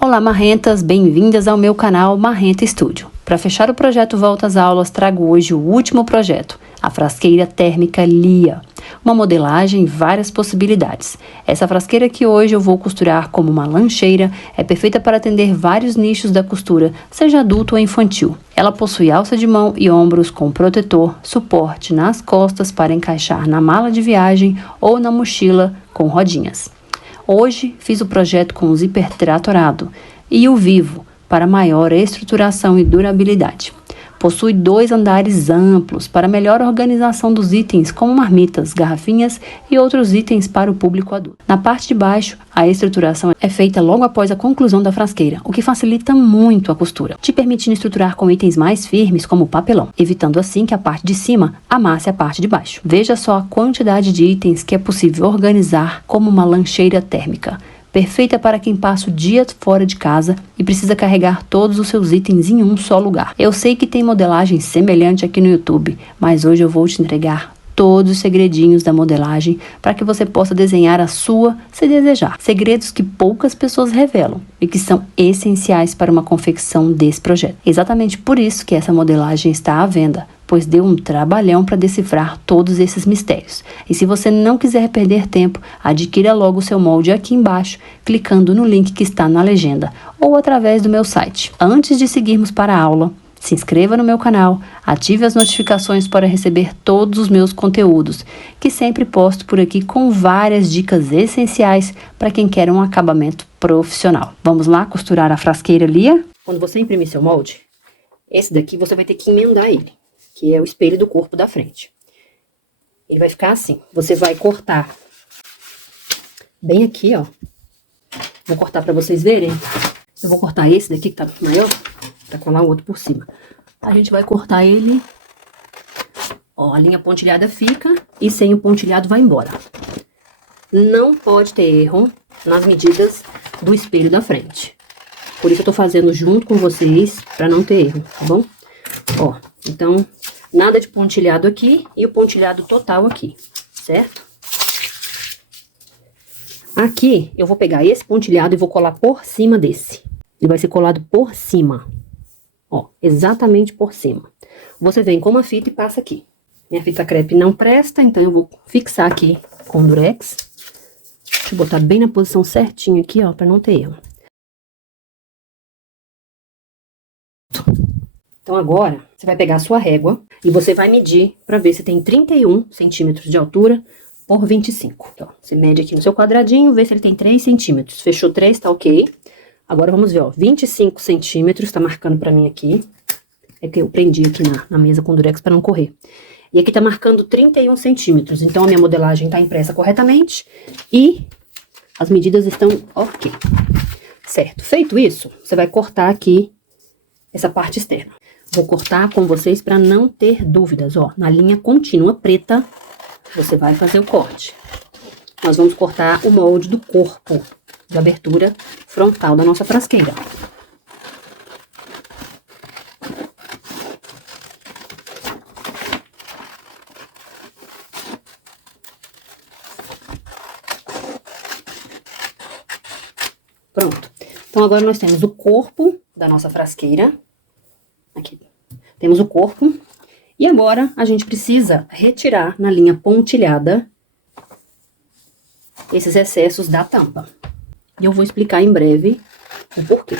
Olá, marrentas, bem-vindas ao meu canal Marrenta Studio. Para fechar o projeto Volta às Aulas, trago hoje o último projeto, a frasqueira térmica Lia. Uma modelagem e várias possibilidades. Essa frasqueira que hoje eu vou costurar como uma lancheira é perfeita para atender vários nichos da costura, seja adulto ou infantil. Ela possui alça de mão e ombros com protetor, suporte nas costas para encaixar na mala de viagem ou na mochila com rodinhas. Hoje fiz o projeto com o zíper tratorado e o vivo para maior estruturação e durabilidade. Possui 2 andares amplos para melhor organização dos itens, como marmitas, garrafinhas e outros itens para o público adulto. Na parte de baixo, a estruturação é feita logo após a conclusão da frasqueira, o que facilita muito a costura, te permitindo estruturar com itens mais firmes, como papelão, evitando assim que a parte de cima amasse a parte de baixo. Veja só a quantidade de itens que é possível organizar como uma lancheira térmica. Perfeita para quem passa o dia fora de casa e precisa carregar todos os seus itens em um só lugar. Eu sei que tem modelagem semelhante aqui no YouTube, mas hoje eu vou te entregar todos os segredinhos da modelagem para que você possa desenhar a sua se desejar. Segredos que poucas pessoas revelam e que são essenciais para uma confecção desse projeto. Exatamente por isso que essa modelagem está à venda, pois deu um trabalhão para decifrar todos esses mistérios. E se você não quiser perder tempo, adquira logo o seu molde aqui embaixo, clicando no link que está na legenda, ou através do meu site. Antes de seguirmos para a aula, se inscreva no meu canal, ative as notificações para receber todos os meus conteúdos, que sempre posto por aqui com várias dicas essenciais para quem quer um acabamento profissional. Vamos lá costurar a frasqueira Lia? Quando você imprimir seu molde, esse daqui você vai ter que emendar ele, que é o espelho do corpo da frente. Ele vai ficar assim. Você vai cortar bem aqui, ó. Vou cortar pra vocês verem. Eu vou cortar esse daqui, que tá maior, pra colar o outro por cima. A gente vai cortar ele, ó, a linha pontilhada fica e sem o pontilhado vai embora. Não pode ter erro nas medidas do espelho da frente. Por isso eu tô fazendo junto com vocês, pra não ter erro, tá bom? Ó, então, nada de pontilhado aqui e o pontilhado total aqui, certo? Aqui, eu vou pegar esse pontilhado e vou colar por cima desse. Ele vai ser colado por cima. Ó, exatamente por cima. Você vem com uma fita e passa aqui. Minha fita crepe não presta, então eu vou fixar aqui com durex. Deixa eu botar bem na posição certinha aqui, ó, pra não ter erro. Então, agora, você vai pegar a sua régua e você vai medir pra ver se tem 31 centímetros de altura por 25. Então, você mede aqui no seu quadradinho, vê se ele tem 3 centímetros. Fechou 3, tá ok. Agora, vamos ver, ó, 25 centímetros, tá marcando pra mim aqui. É que eu prendi aqui na mesa com durex pra não correr. E aqui tá marcando 31 centímetros. Então, a minha modelagem tá impressa corretamente e as medidas estão ok. Certo, feito isso, você vai cortar aqui essa parte externa. Vou cortar com vocês para não ter dúvidas, ó. Na linha contínua preta, você vai fazer o corte. Nós vamos cortar o molde do corpo de abertura frontal da nossa frasqueira. Pronto. Então, agora nós temos o corpo da nossa frasqueira. Aqui. Temos o corpo. E agora, a gente precisa retirar na linha pontilhada esses excessos da tampa. E eu vou explicar em breve o porquê.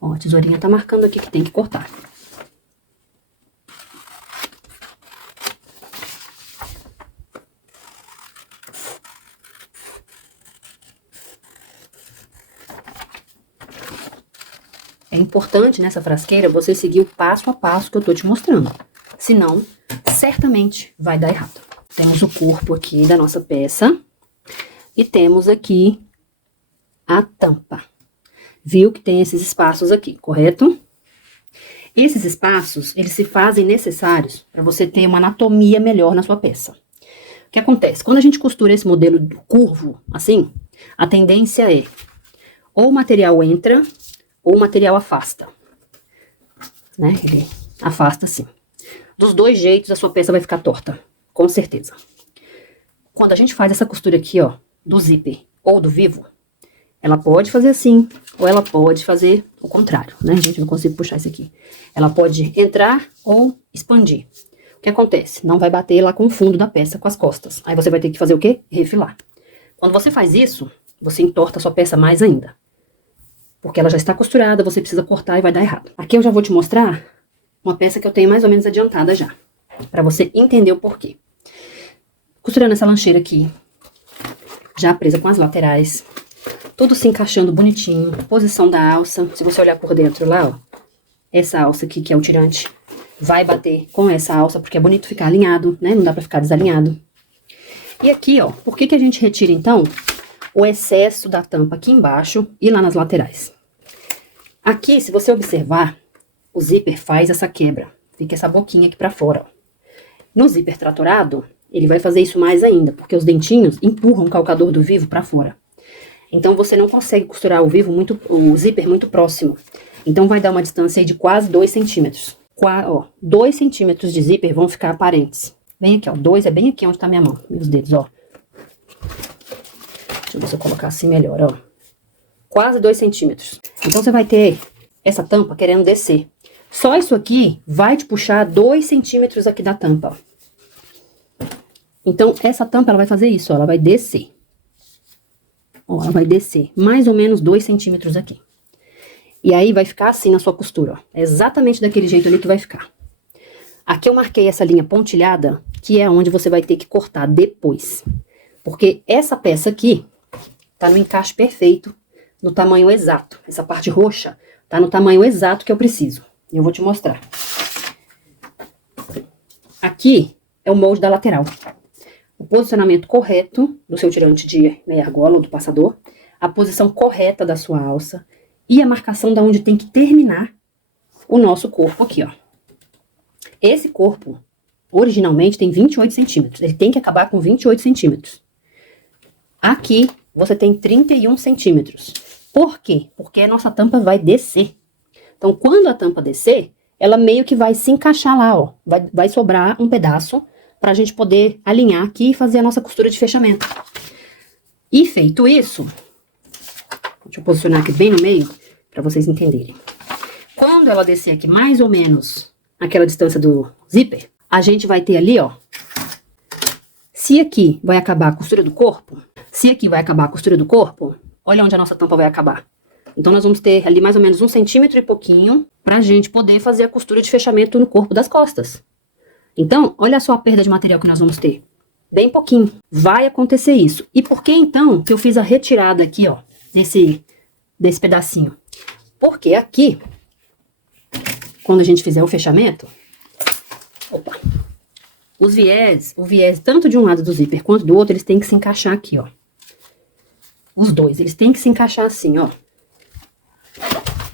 Ó, a tesourinha tá marcando aqui que tem que cortar. É importante nessa frasqueira você seguir o passo a passo que eu tô te mostrando. Senão, certamente vai dar errado. Temos o corpo aqui da nossa peça. E temos aqui a tampa. Viu que tem esses espaços aqui, correto? Esses espaços, eles se fazem necessários para você ter uma anatomia melhor na sua peça. O que acontece? Quando a gente costura esse modelo curvo, assim, a tendência é ou o material entra ou o material afasta. Né? Ele afasta assim. Dos dois jeitos, a sua peça vai ficar torta, com certeza. Quando a gente faz essa costura aqui, ó, do zíper ou do vivo, Ela pode fazer assim, ou ela pode fazer o contrário, né? Gente, não consigo puxar isso aqui. Ela pode entrar ou expandir. O que acontece? Não vai bater lá com o fundo da peça, com as costas. Aí você vai ter que fazer o quê? Refilar. Quando você faz isso, você entorta a sua peça mais ainda. Porque ela já está costurada, você precisa cortar e vai dar errado. Aqui eu já vou te mostrar uma peça que eu tenho mais ou menos adiantada já. Pra você entender o porquê. Costurando essa lancheira aqui, já presa com as laterais. Tudo se encaixando bonitinho. Posição da alça. Se você olhar por dentro lá, ó. Essa alça aqui, que é o tirante, vai bater com essa alça, porque é bonito ficar alinhado, né? Não dá pra ficar desalinhado. E aqui, ó, por que a gente retira, então, o excesso da tampa aqui embaixo e lá nas laterais? Aqui, se você observar, o zíper faz essa quebra. Fica essa boquinha aqui pra fora, ó. No zíper tratorado, ele vai fazer isso mais ainda, porque os dentinhos empurram o calcador do vivo pra fora. Então, você não consegue costurar o zíper muito próximo. Então, vai dar uma distância aí de quase 2 centímetros. 2 centímetros de zíper vão ficar aparentes. Bem aqui, ó. 2 é bem aqui onde tá minha mão, meus dedos, ó. Deixa eu ver se eu colocar assim melhor, ó. Quase 2 centímetros. Então, você vai ter essa tampa querendo descer. Só isso aqui vai te puxar 2 centímetros aqui da tampa, ó. Então, essa tampa, ela vai fazer isso, ó. Ela vai descer. Ó, ela vai descer mais ou menos 2 centímetros aqui. E aí, vai ficar assim na sua costura, ó. É exatamente daquele jeito ali que vai ficar. Aqui eu marquei essa linha pontilhada, que é onde você vai ter que cortar depois. Porque essa peça aqui tá no encaixe perfeito, no tamanho exato. Essa parte roxa tá no tamanho exato que eu preciso. E eu vou te mostrar. Aqui é o molde da lateral. O posicionamento correto do seu tirante de meia argola ou do passador, a posição correta da sua alça e a marcação da onde tem que terminar o nosso corpo aqui, ó. Esse corpo, originalmente, tem 28 centímetros. Ele tem que acabar com 28 centímetros. Aqui, você tem 31 centímetros. Por quê? Porque a nossa tampa vai descer. Então, quando a tampa descer, ela meio que vai se encaixar lá, ó. Vai sobrar um pedaço pra gente poder alinhar aqui e fazer a nossa costura de fechamento. E feito isso, deixa eu posicionar aqui bem no meio, pra vocês entenderem. Quando ela descer aqui mais ou menos aquela distância do zíper, a gente vai ter ali, ó. Se aqui vai acabar a costura do corpo, olha onde a nossa tampa vai acabar. Então, nós vamos ter ali mais ou menos 1 centímetro e pouquinho pra gente poder fazer a costura de fechamento no corpo das costas. Então, olha só a perda de material que nós vamos ter. Bem pouquinho. Vai acontecer isso. E por que, então, que eu fiz a retirada aqui, ó, desse pedacinho? Porque aqui, quando a gente fizer o fechamento, opa, o viés tanto de um lado do zíper quanto do outro, eles têm que se encaixar aqui, ó. Os dois, eles têm que se encaixar assim, ó.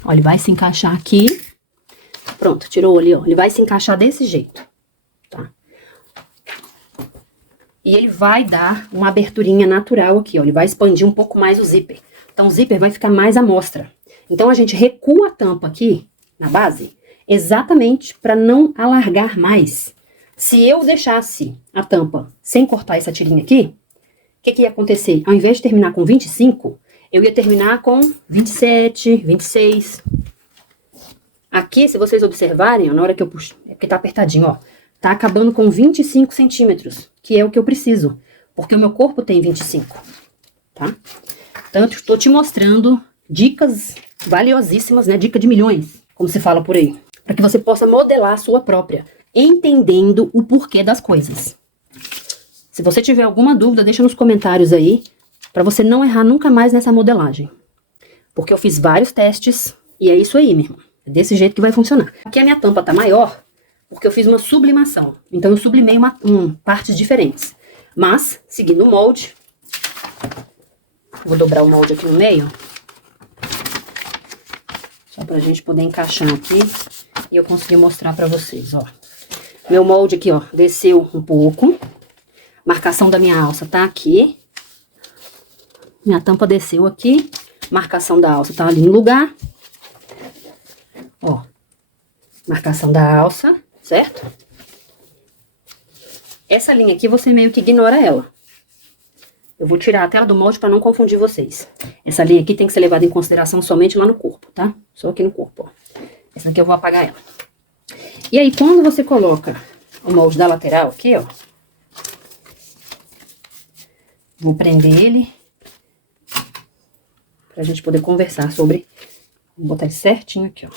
Ó, ele vai se encaixar aqui. Pronto, tirou ali, ó. Ele vai se encaixar desse jeito, tá? E ele vai dar uma aberturinha natural aqui, ó. Ele vai expandir um pouco mais o zíper. Então, o zíper vai ficar mais à mostra. Então, a gente recua a tampa aqui, na base, exatamente para não alargar mais. Se eu deixasse a tampa sem cortar essa tirinha aqui, o que ia acontecer? Ao invés de terminar com 25, eu ia terminar com 27, 26. Aqui, se vocês observarem, ó, na hora que eu puxo, é porque tá apertadinho, ó. Tá acabando com 25 centímetros, que é o que eu preciso, porque o meu corpo tem 25, tá? Então, eu estou te mostrando dicas valiosíssimas, né? Dica de milhões, como se fala por aí. Para que você possa modelar a sua própria, entendendo o porquê das coisas. Se você tiver alguma dúvida, deixa nos comentários aí, para você não errar nunca mais nessa modelagem. Porque eu fiz vários testes e é isso aí, meu irmão. É desse jeito que vai funcionar. Aqui a minha tampa tá maior, porque eu fiz uma sublimação. Então eu sublimei partes diferentes. Mas, seguindo o molde, vou dobrar o molde aqui no meio, só pra gente poder encaixar aqui e eu conseguir mostrar pra vocês, ó. Meu molde aqui, ó, desceu um pouco. Marcação da minha alça tá aqui. Minha tampa desceu aqui. Marcação da alça tá ali no lugar. Ó. Marcação da alça, certo? Essa linha aqui você meio que ignora ela. Eu vou tirar a tela do molde para não confundir vocês. Essa linha aqui tem que ser levada em consideração somente lá no corpo, tá? Só aqui no corpo, ó. Essa aqui eu vou apagar ela. E aí, quando você coloca o molde da lateral aqui, ó. Vou prender ele. Pra gente poder conversar sobre... Vou botar ele certinho aqui, ó.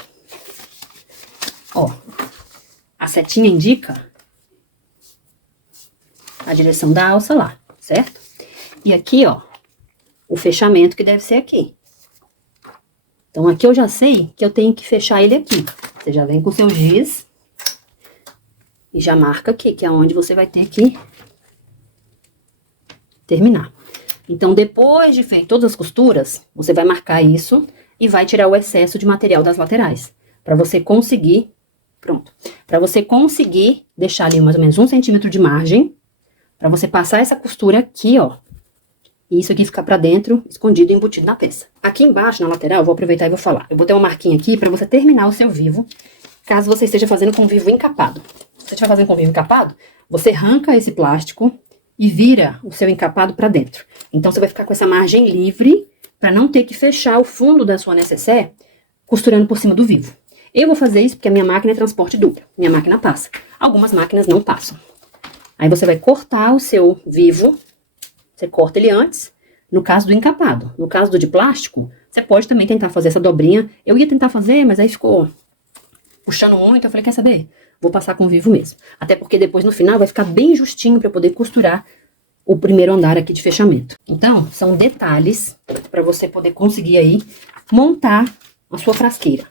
Ó. A setinha indica a direção da alça lá, certo? E aqui, ó, o fechamento que deve ser aqui. Então, aqui eu já sei que eu tenho que fechar ele aqui. Você já vem com o seu giz e já marca aqui, que é onde você vai ter que terminar. Então, depois de feito todas as costuras, você vai marcar isso e vai tirar o excesso de material das laterais. Pra você conseguir, pronto. Pra você conseguir deixar ali mais ou menos 1 centímetro de margem, pra você passar essa costura aqui, ó. E isso aqui ficar pra dentro, escondido e embutido na peça. Aqui embaixo, na lateral, eu vou aproveitar e vou falar. Eu botei uma marquinha aqui pra você terminar o seu vivo, caso você esteja fazendo com vivo encapado. Se você estiver fazendo com vivo encapado, você arranca esse plástico e vira o seu encapado pra dentro. Então, você vai ficar com essa margem livre pra não ter que fechar o fundo da sua nécessaire costurando por cima do vivo. Eu vou fazer isso porque a minha máquina é transporte duplo. Minha máquina passa. Algumas máquinas não passam. Aí você vai cortar o seu vivo. Você corta ele antes, no caso do encapado. No caso do de plástico, você pode também tentar fazer essa dobrinha. Eu ia tentar fazer, mas aí ficou puxando muito. Eu falei, quer saber? Vou passar com o vivo mesmo. Até porque depois no final vai ficar bem justinho para poder costurar o primeiro andar aqui de fechamento. Então, são detalhes para você poder conseguir aí montar a sua frasqueira.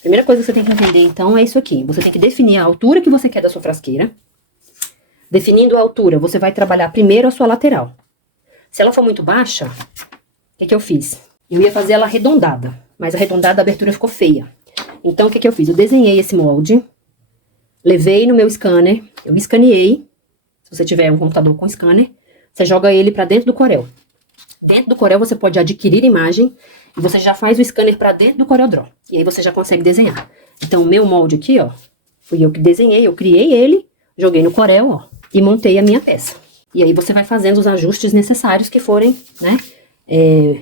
Primeira coisa que você tem que entender, então, é isso aqui. Você tem que definir a altura que você quer da sua frasqueira. Definindo a altura, você vai trabalhar primeiro a sua lateral. Se ela for muito baixa, o que eu fiz? Eu ia fazer ela arredondada, mas arredondada a abertura ficou feia. Então, o que eu fiz? Eu desenhei esse molde, levei no meu scanner, eu escaneei. Se você tiver um computador com scanner, você joga ele para dentro do Corel. Dentro do Corel você pode adquirir imagem e você já faz o scanner para dentro do CorelDRAW. E aí você já consegue desenhar. Então, o meu molde aqui, ó, fui eu que desenhei, eu criei ele, joguei no Corel, ó, e montei a minha peça. E aí você vai fazendo os ajustes necessários que forem, né,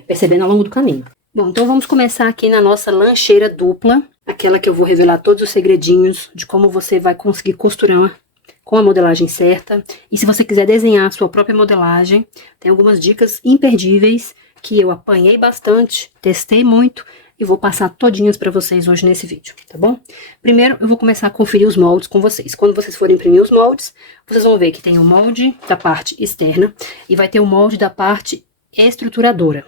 percebendo ao longo do caminho. Bom, então vamos começar aqui na nossa lancheira dupla, aquela que eu vou revelar todos os segredinhos de como você vai conseguir costurar com a modelagem certa. E se você quiser desenhar a sua própria modelagem, tem algumas dicas imperdíveis que eu apanhei bastante, testei muito e vou passar todinhas para vocês hoje nesse vídeo, tá bom? Primeiro, eu vou começar a conferir os moldes com vocês. Quando vocês forem imprimir os moldes, vocês vão ver que tem o molde da parte externa e vai ter o molde da parte estruturadora.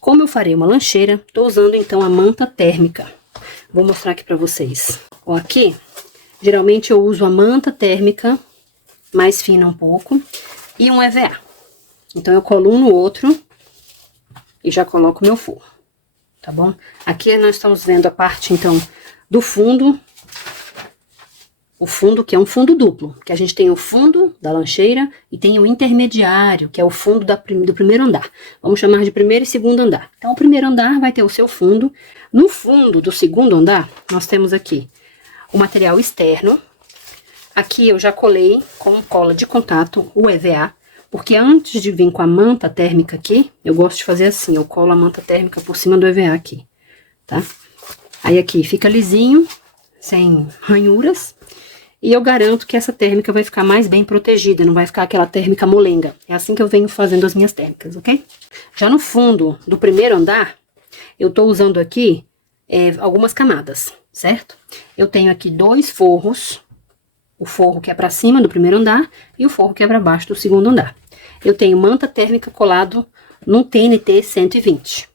Como eu farei uma lancheira, tô usando então a manta térmica. Vou mostrar aqui para vocês. Ó, aqui, geralmente eu uso a manta térmica, mais fina um pouco, e um EVA. Então, eu colo um no outro e já coloco o meu forro. Tá bom? Aqui nós estamos vendo a parte, então, do fundo. O fundo, que é um fundo duplo. Que a gente tem o fundo da lancheira e tem o intermediário, que é o fundo do primeiro andar. Vamos chamar de primeiro e segundo andar. Então, o primeiro andar vai ter o seu fundo. No fundo do segundo andar, nós temos aqui o material externo. Aqui eu já colei com cola de contato o EVA. Porque antes de vir com a manta térmica aqui, eu gosto de fazer assim, eu colo a manta térmica por cima do EVA aqui, tá? Aí aqui fica lisinho, sem ranhuras, e eu garanto que essa térmica vai ficar mais bem protegida, não vai ficar aquela térmica molenga. É assim que eu venho fazendo as minhas térmicas, ok? Já no fundo do primeiro andar, eu tô usando aqui algumas camadas, certo? Eu tenho aqui 2 forros. O forro que é para cima do primeiro andar e o forro que é para baixo do segundo andar. Eu tenho manta térmica colado no TNT 120.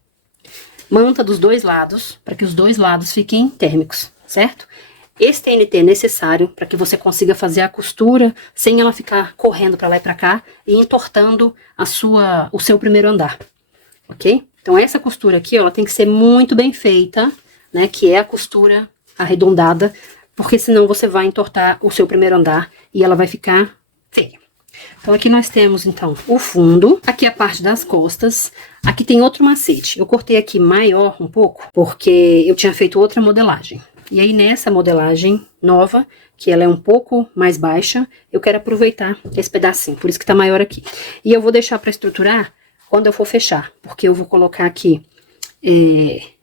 Manta dos 2 lados, para que os 2 lados fiquem térmicos, certo? Esse TNT é necessário para que você consiga fazer a costura sem ela ficar correndo para lá e para cá e entortando o seu primeiro andar, ok? Então, essa costura aqui, ela tem que ser muito bem feita, né? Que é a costura arredondada, porque senão você vai entortar o seu primeiro andar e ela vai ficar feia. Então, aqui nós temos, então, o fundo. Aqui a parte das costas. Aqui tem outro macete. Eu cortei aqui maior um pouco, porque eu tinha feito outra modelagem. E aí, nessa modelagem nova, que ela é um pouco mais baixa, eu quero aproveitar esse pedacinho. Por isso que tá maior aqui. E eu vou deixar para estruturar quando eu for fechar, porque eu vou colocar aqui,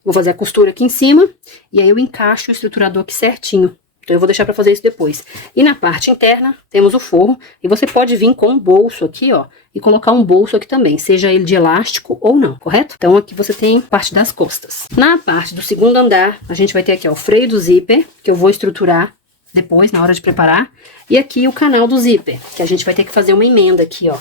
vou fazer a costura aqui em cima, e aí eu encaixo o estruturador aqui certinho. Então, eu vou deixar pra fazer isso depois. E na parte interna, temos o forro. E você pode vir com um bolso aqui, ó. E colocar um bolso aqui também. Seja ele de elástico ou não, correto? Então, aqui você tem parte das costas. Na parte do segundo andar, a gente vai ter aqui, ó, o freio do zíper. Que eu vou estruturar depois, na hora de preparar. E aqui o canal do zíper. Que a gente vai ter que fazer uma emenda aqui, ó.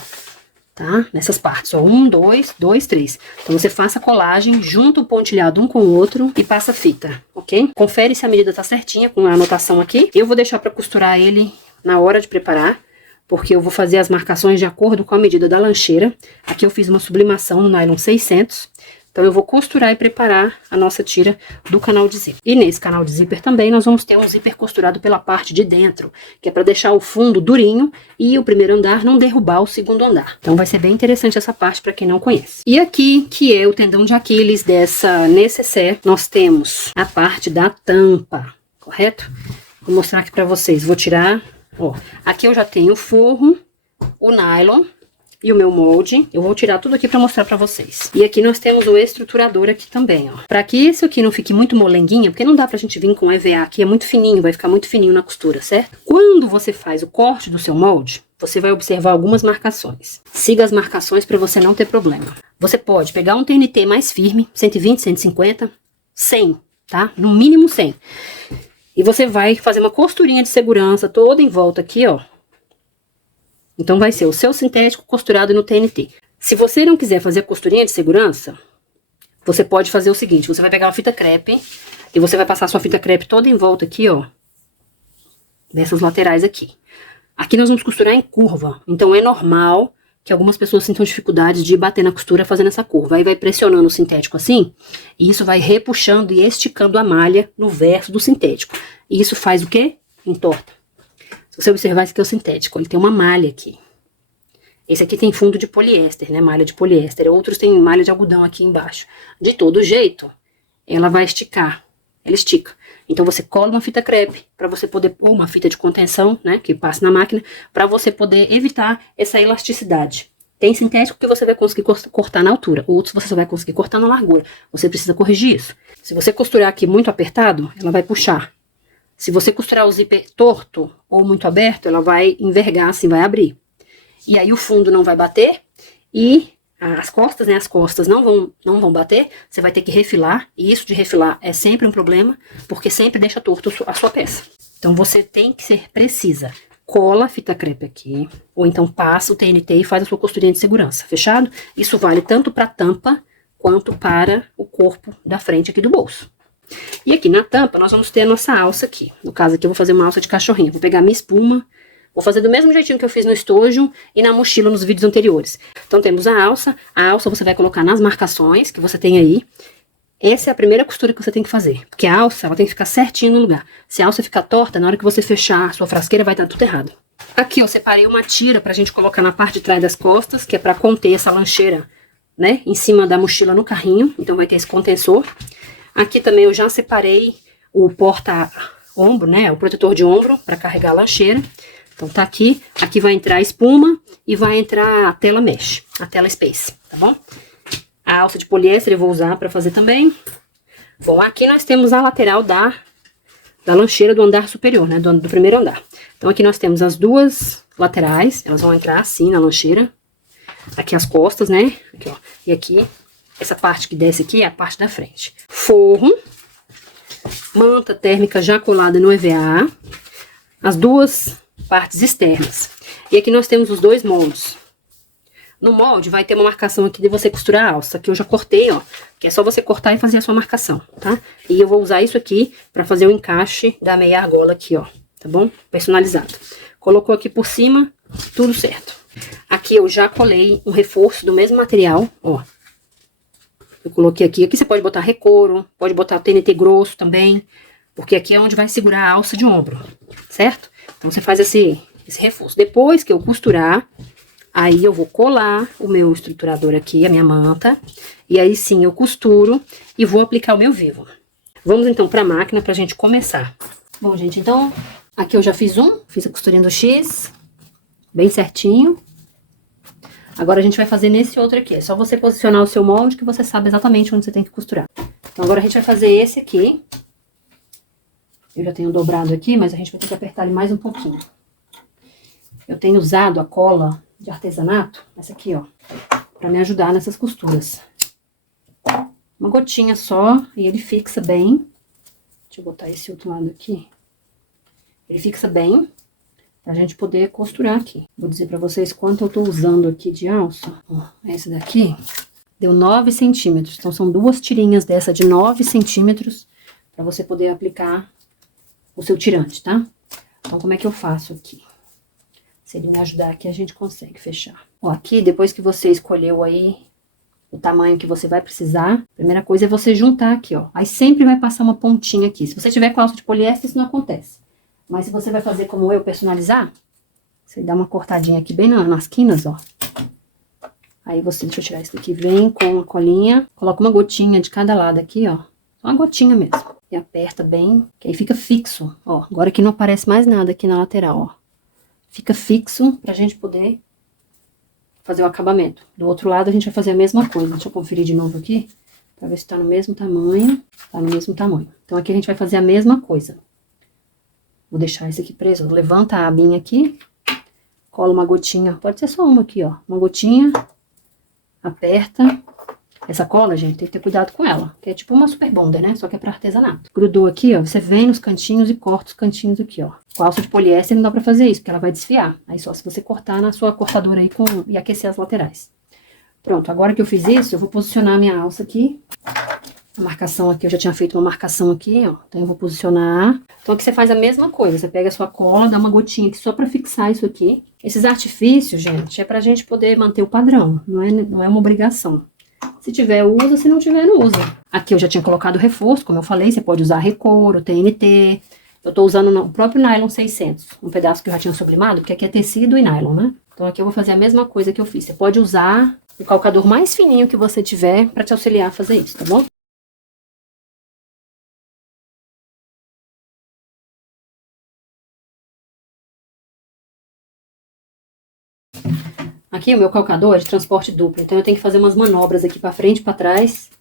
Tá? Nessas partes, ó. 1, 2, 2, 3. Então, você faça a colagem, junta o pontilhado um com o outro e passa a fita, ok? Confere se a medida tá certinha com a anotação aqui. Eu vou deixar pra costurar ele na hora de preparar, porque eu vou fazer as marcações de acordo com a medida da lancheira. Aqui eu fiz uma sublimação no nylon 600. Então, eu vou costurar e preparar a nossa tira do canal de zíper. E nesse canal de zíper também, nós vamos ter um zíper costurado pela parte de dentro, que é para deixar o fundo durinho e o primeiro andar não derrubar o segundo andar. Então, vai ser bem interessante essa parte para quem não conhece. E aqui, que é o tendão de Aquiles dessa nécessaire, nós temos a parte da tampa, correto? Vou mostrar aqui para vocês. Vou tirar, ó. Aqui eu já tenho o forro, o nylon e o meu molde. Eu vou tirar tudo aqui pra mostrar pra vocês. E aqui nós temos o estruturador aqui também, ó. Pra que isso aqui não fique muito molenguinha, porque não dá pra gente vir com EVA aqui, é muito fininho, vai ficar muito fininho na costura, certo? Quando você faz o corte do seu molde, você vai observar algumas marcações. Siga as marcações pra você não ter problema. Você pode pegar um TNT mais firme, 120, 150, 100, tá? No mínimo 100. E você vai fazer uma costurinha de segurança toda em volta aqui, ó. Então, vai ser o seu sintético costurado no TNT. Se você não quiser fazer a costurinha de segurança, você pode fazer o seguinte. Você vai pegar uma fita crepe e você vai passar a sua fita crepe toda em volta aqui, ó. Dessas laterais aqui. Aqui nós vamos costurar em curva. Então, é normal que algumas pessoas sintam dificuldade de bater na costura fazendo essa curva. Aí vai pressionando o sintético assim, e isso vai repuxando e esticando a malha no verso do sintético. E isso faz o quê? Entorta. Se você observar, esse aqui é o sintético, ele tem uma malha aqui. Esse aqui tem fundo de poliéster, né, malha de poliéster. Outros tem malha de algodão aqui embaixo. De todo jeito, ela vai esticar, ela estica. Então, você cola uma fita crepe, para você poder, ou uma fita de contenção, né, que passa na máquina, para você poder evitar essa elasticidade. Tem sintético que você vai conseguir cortar na altura, outros você só vai conseguir cortar na largura. Você precisa corrigir isso. Se você costurar aqui muito apertado, ela vai puxar. Se você costurar o zíper torto ou muito aberto, ela vai envergar assim, vai abrir. E aí o fundo não vai bater e as costas, né, as costas não vão bater, você vai ter que refilar. E isso de refilar é sempre um problema, porque sempre deixa torto a sua peça. Então você tem que ser precisa. Cola a fita crepe aqui, ou então passa o TNT e faz a sua costurinha de segurança, fechado? Isso vale tanto para a tampa quanto para o corpo da frente aqui do bolso. E aqui na tampa nós vamos ter a nossa alça aqui. No caso aqui eu vou fazer uma alça de cachorrinho. Vou pegar minha espuma, vou fazer do mesmo jeitinho que eu fiz no estojo e na mochila nos vídeos anteriores. Então temos a alça você vai colocar nas marcações que você tem aí. Essa é a primeira costura que você tem que fazer, porque a alça ela tem que ficar certinho no lugar. Se a alça ficar torta, na hora que você fechar a sua frasqueira vai estar tudo errado. Aqui eu separei uma tira pra gente colocar na parte de trás das costas, que é pra conter essa lancheira, né, em cima da mochila no carrinho. Então vai ter esse contensor. Aqui também eu já separei o porta-ombro, né, o protetor de ombro para carregar a lancheira. Então tá aqui, aqui vai entrar a espuma e vai entrar a tela mesh, a tela space, tá bom? A alça de poliéster eu vou usar para fazer também. Bom, aqui nós temos a lateral da lancheira do andar superior, né, do primeiro andar. Então aqui nós temos as duas laterais, elas vão entrar assim na lancheira. Aqui as costas, né, aqui ó, e aqui... Essa parte que desce aqui é a parte da frente. Forro, manta térmica já colada no EVA, as duas partes externas. E aqui nós temos os dois moldes. No molde vai ter uma marcação aqui de você costurar a alça, que eu já cortei, ó, que é só você cortar e fazer a sua marcação, tá? E eu vou usar isso aqui pra fazer o encaixe da meia argola aqui, ó, tá bom? Personalizado. Colocou aqui por cima, tudo certo. Aqui eu já colei um reforço do mesmo material, ó. Eu coloquei aqui, aqui você pode botar recouro, pode botar TNT grosso também, porque aqui é onde vai segurar a alça de ombro, certo? Então você faz esse reforço. Depois que eu costurar, aí eu vou colar o meu estruturador aqui, a minha manta, e aí sim eu costuro e vou aplicar o meu vivo. Vamos então pra máquina pra gente começar. Bom, gente, então, aqui eu já fiz a costurinha do X, bem certinho. Agora a gente vai fazer nesse outro aqui. É só você posicionar o seu molde que você sabe exatamente onde você tem que costurar. Então agora a gente vai fazer esse aqui. Eu já tenho dobrado aqui, mas a gente vai ter que apertar ele mais um pouquinho. Eu tenho usado a cola de artesanato, essa aqui, ó, pra me ajudar nessas costuras. Uma gotinha só e ele fixa bem. Deixa eu botar esse outro lado aqui. Ele fixa bem pra gente poder costurar aqui. Vou dizer pra vocês quanto eu tô usando aqui de alça. Ó, essa daqui deu 9 centímetros. Então, são 2 tirinhas dessa de 9 centímetros pra você poder aplicar o seu tirante, tá? Então, como é que eu faço aqui? Se ele me ajudar aqui, a gente consegue fechar. Ó, aqui, depois que você escolheu aí o tamanho que você vai precisar, a primeira coisa é você juntar aqui, ó. Aí sempre vai passar uma pontinha aqui. Se você tiver com alça de poliéster, isso não acontece. Mas se você vai fazer como eu, personalizar, você dá uma cortadinha aqui bem nas quinas, ó. Aí você, deixa eu tirar isso daqui, vem com a colinha, coloca uma gotinha de cada lado aqui, ó. Só uma gotinha mesmo. E aperta bem, que aí fica fixo, ó. Agora que não aparece mais nada aqui na lateral, ó. Fica fixo pra gente poder fazer o acabamento. Do outro lado a gente vai fazer a mesma coisa. Deixa eu conferir de novo aqui, pra ver se tá no mesmo tamanho. Tá no mesmo tamanho. Então aqui a gente vai fazer a mesma coisa. Vou deixar esse aqui preso. Levanta a abinha aqui, cola uma gotinha, pode ser só uma aqui, ó. Uma gotinha, aperta. Essa cola, gente, tem que ter cuidado com ela, que é tipo uma super bonder, né? Só que é pra artesanato. Grudou aqui, ó, você vem nos cantinhos e corta os cantinhos aqui, ó. Com a alça de poliéster não dá pra fazer isso, porque ela vai desfiar. Aí só se você cortar na sua cortadora aí e aquecer as laterais. Pronto, agora que eu fiz isso, eu vou posicionar a minha alça aqui. A marcação aqui, eu já tinha feito uma marcação aqui, ó. Então eu vou posicionar. Então aqui você faz a mesma coisa, você pega a sua cola, dá uma gotinha aqui só pra fixar isso aqui. Esses artifícios, gente, é pra gente poder manter o padrão, não é uma obrigação. Se tiver, usa, se não tiver, não usa. Aqui eu já tinha colocado reforço, como eu falei, você pode usar recouro, TNT. Eu tô usando o próprio nylon 600, um pedaço que eu já tinha sublimado, porque aqui é tecido e nylon, né? Então aqui eu vou fazer a mesma coisa que eu fiz. Você pode usar o calcador mais fininho que você tiver pra te auxiliar a fazer isso, tá bom? Aqui o meu calcador é de transporte duplo, então eu tenho que fazer umas manobras aqui pra frente e pra trás,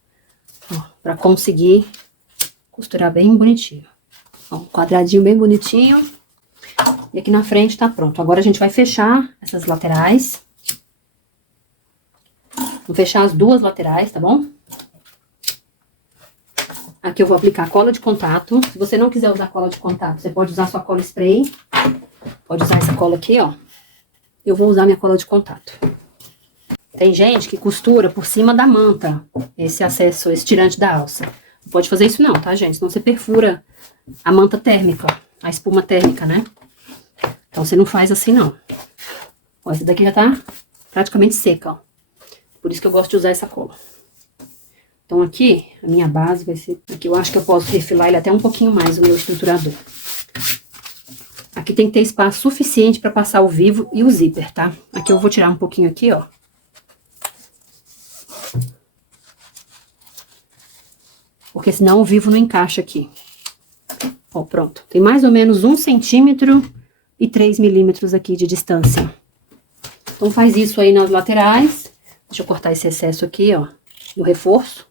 ó, pra conseguir costurar bem bonitinho. Ó, um quadradinho bem bonitinho. E aqui na frente tá pronto. Agora a gente vai fechar essas laterais. Vou fechar as 2 laterais, tá bom? Aqui eu vou aplicar cola de contato. Se você não quiser usar cola de contato, você pode usar sua cola spray. Pode usar essa cola aqui, ó. Eu vou usar minha cola de contato. Tem gente que costura por cima da manta esse acesso, esse tirante da alça. Não pode fazer isso não, tá, gente? Senão você perfura a manta térmica, a espuma térmica, né? Então você não faz assim, não. Ó, essa daqui já tá praticamente seca, ó. Por isso que eu gosto de usar essa cola. Então aqui, a minha base vai ser... Aqui eu acho que eu posso refilar ele até um pouquinho mais, o meu estruturador. Aqui tem que ter espaço suficiente para passar o vivo e o zíper, tá? Aqui eu vou tirar um pouquinho aqui, ó. Porque senão o vivo não encaixa aqui. Ó, pronto. Tem mais ou menos 1 centímetro e 3 milímetros aqui de distância. Então faz isso aí nas laterais. Deixa eu cortar esse excesso aqui, ó, do reforço.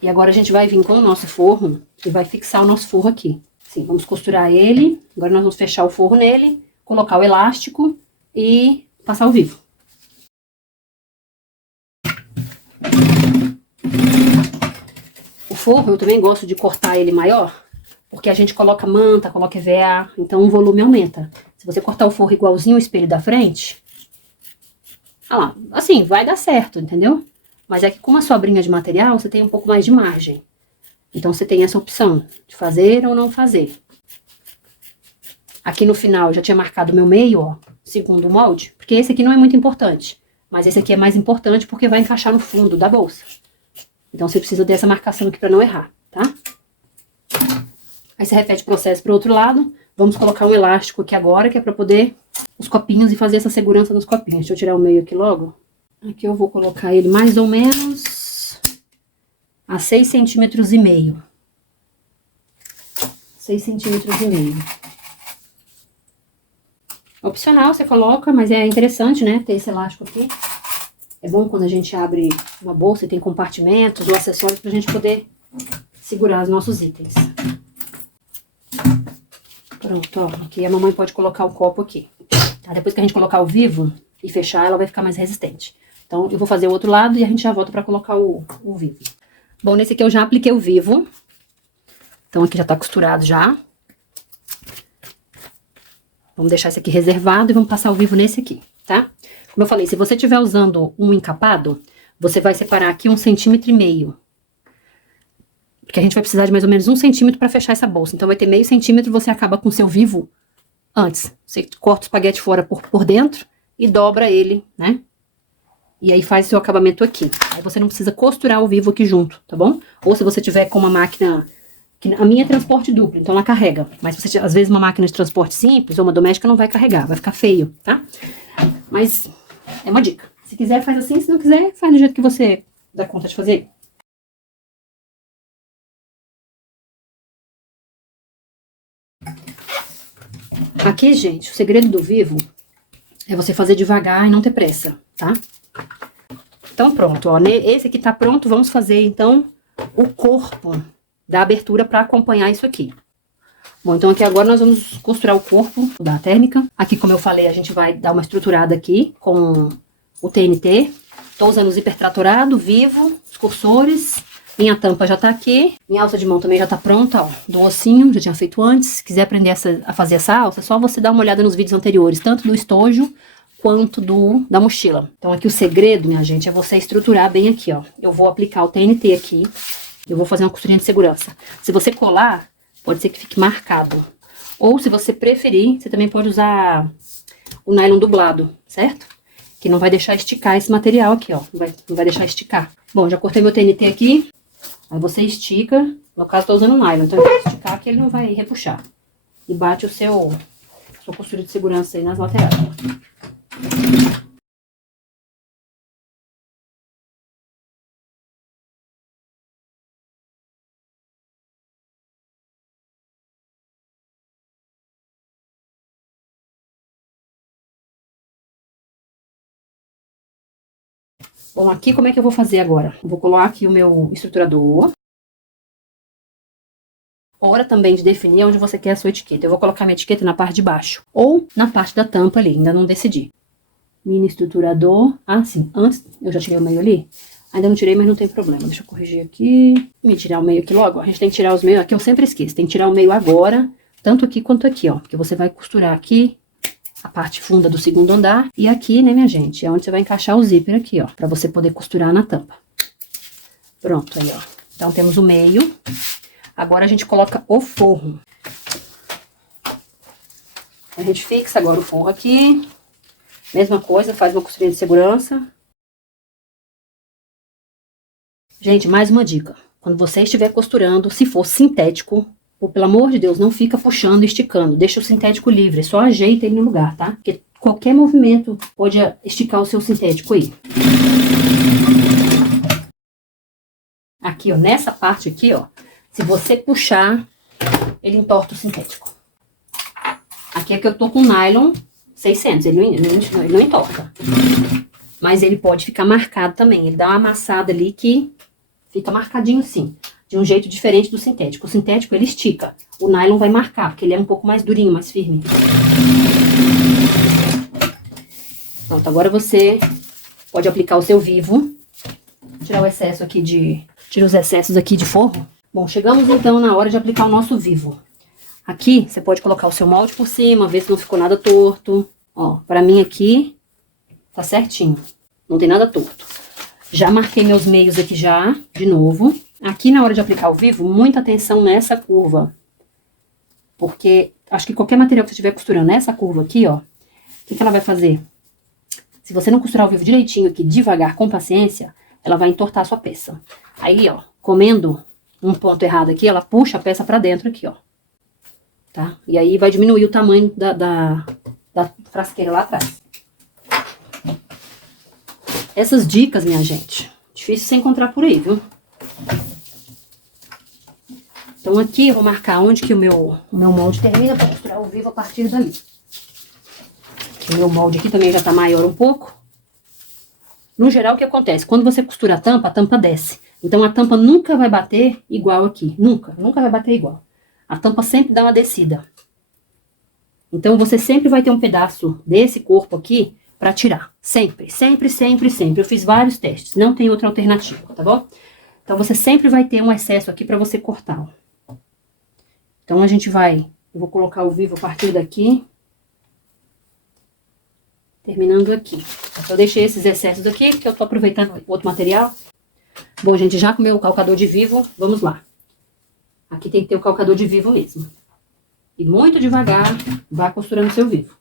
E agora a gente vai vir com o nosso forro e vai fixar o nosso forro aqui. Assim, vamos costurar ele. Agora nós vamos fechar o forro nele, colocar o elástico e passar o vivo. O forro eu também gosto de cortar ele maior, porque a gente coloca manta, coloca EVA, então o volume aumenta. Se você cortar o forro igualzinho o espelho da frente, ah lá, assim, vai dar certo, entendeu? Mas é que com uma sobrinha de material, você tem um pouco mais de margem. Então, você tem essa opção de fazer ou não fazer. Aqui no final, eu já tinha marcado o meu meio, ó, segundo o molde, porque esse aqui não é muito importante. Mas esse aqui é mais importante porque vai encaixar no fundo da bolsa. Então, você precisa dessa marcação aqui pra não errar, tá? Aí, você repete o processo pro outro lado. Vamos colocar um elástico aqui agora, que é pra poder os copinhos e fazer essa segurança nos copinhos. Deixa eu tirar o meio aqui logo. Aqui eu vou colocar ele mais ou menos a 6,5 centímetros. 6,5 centímetros. Opcional, você coloca, mas é interessante, né, ter esse elástico aqui. É bom quando a gente abre uma bolsa e tem compartimentos ou acessórios pra gente poder segurar os nossos itens. Pronto, ó, aqui a mamãe pode colocar o copo aqui. Tá? Depois que a gente colocar o vivo e fechar, ela vai ficar mais resistente. Então, eu vou fazer o outro lado e a gente já volta pra colocar o vivo. Bom, nesse aqui eu já apliquei o vivo. Então, aqui já tá costurado já. Vamos deixar esse aqui reservado e vamos passar o vivo nesse aqui, tá? Como eu falei, se você estiver usando um encapado, você vai separar aqui 1,5 cm. Porque a gente vai precisar de mais ou menos 1 cm para fechar essa bolsa. Então, vai ter meio centímetro, você acaba com o seu vivo antes. Você corta o espaguete fora por dentro e dobra ele, né? E aí faz seu acabamento aqui. Aí você não precisa costurar o vivo aqui junto, tá bom? Ou se você tiver com uma máquina... A minha é transporte duplo, então ela carrega. Mas se você, às vezes, uma máquina de transporte simples ou uma doméstica não vai carregar, vai ficar feio, tá? Mas é uma dica. Se quiser, faz assim. Se não quiser, faz do jeito que você dá conta de fazer. Aqui, gente, o segredo do vivo é você fazer devagar e não ter pressa, tá? Então, pronto, ó. Esse aqui tá pronto. Vamos fazer, então, o corpo da abertura para acompanhar isso aqui. Bom, então aqui agora nós vamos costurar o corpo da térmica. Aqui, como eu falei, a gente vai dar uma estruturada aqui com o TNT. Tô usando o zíper tratorado, vivo, os cursores. Minha tampa já tá aqui. Minha alça de mão também já tá pronta, ó, do ossinho, já tinha feito antes. Se quiser aprender a fazer essa alça, é só você dar uma olhada nos vídeos anteriores, tanto do estojo quanto da mochila. Então aqui o segredo, minha gente, é você estruturar bem aqui, ó. Eu vou aplicar o TNT aqui. Eu vou fazer uma costurinha de segurança. Se você colar, pode ser que fique marcado. Ou, se você preferir, você também pode usar o nylon dublado, certo? Que não vai deixar esticar esse material aqui, ó. Não vai deixar esticar. Bom, já cortei meu TNT aqui. Aí você estica. No caso, tô usando nylon. Então, eu vou esticar que ele não vai repuxar. E bate sua costura de segurança aí nas laterais. Bom, aqui como é que eu vou fazer agora? Eu vou colar aqui o meu estruturador. Hora também de definir onde você quer a sua etiqueta. Eu vou colocar minha etiqueta na parte de baixo. Ou na parte da tampa ali, ainda não decidi. Mini estruturador. Ah, sim, antes eu já tirei o meio ali. Ainda não tirei, mas não tem problema. Deixa eu corrigir aqui. Me tirar o meio aqui logo. A gente tem que tirar os meios aqui, eu sempre esqueço. Tem que tirar o meio agora, tanto aqui quanto aqui, ó. Porque você vai costurar aqui a parte funda do segundo andar. E aqui, né, minha gente, é onde você vai encaixar o zíper aqui, ó. Pra você poder costurar na tampa. Pronto, aí, ó. Então, temos o meio. Agora, a gente coloca o forro. A gente fixa agora o forro aqui. Mesma coisa, faz uma costurinha de segurança. Gente, mais uma dica. Quando você estiver costurando, se for sintético, pelo amor de Deus, não fica puxando e esticando. Deixa o sintético livre, só ajeita ele no lugar, tá? Porque qualquer movimento pode esticar o seu sintético aí. Aqui, ó, nessa parte aqui, ó, se você puxar, ele entorta o sintético. Aqui é que eu tô com nylon 600, ele não entorta. Mas ele pode ficar marcado também, ele dá uma amassada ali que fica marcadinho assim. De um jeito diferente do sintético. O sintético, ele estica. O nylon vai marcar, porque ele é um pouco mais durinho, mais firme. Pronto, agora você pode aplicar o seu vivo. Tirar o excesso aqui Tira os excessos aqui de forro. Bom, chegamos então na hora de aplicar o nosso vivo. Aqui, você pode colocar o seu molde por cima, ver se não ficou nada torto. Ó, pra mim aqui, tá certinho. Não tem nada torto. Já marquei meus meios aqui já, de novo. Aqui, na hora de aplicar o vivo, muita atenção nessa curva. Porque acho que qualquer material que você estiver costurando nessa curva aqui, ó, o que ela vai fazer? Se você não costurar o vivo direitinho aqui, devagar, com paciência, ela vai entortar a sua peça. Aí, ó, comendo um ponto errado aqui, ela puxa a peça pra dentro aqui, ó. Tá? E aí vai diminuir o tamanho da frasqueira lá atrás. Essas dicas, minha gente, difícil você encontrar por aí, viu? Então, aqui eu vou marcar onde que o meu molde termina para costurar o vivo a partir dali. O meu molde aqui também já tá maior um pouco. No geral, o que acontece? Quando você costura a tampa desce. Então, a tampa nunca vai bater igual aqui. Nunca vai bater igual. A tampa sempre dá uma descida. Então, você sempre vai ter um pedaço desse corpo aqui pra tirar. Sempre, sempre, sempre, sempre. Eu fiz vários testes, não tem outra alternativa, tá bom? Então, você sempre vai ter um excesso aqui pra você cortar, ó. Então, eu vou colocar o vivo a partir daqui. Terminando aqui. Eu deixei esses excessos aqui, porque eu tô aproveitando outro material. Bom, gente, já com o meu calcador de vivo, vamos lá. Aqui tem que ter o calcador de vivo mesmo. E muito devagar, vá costurando seu vivo.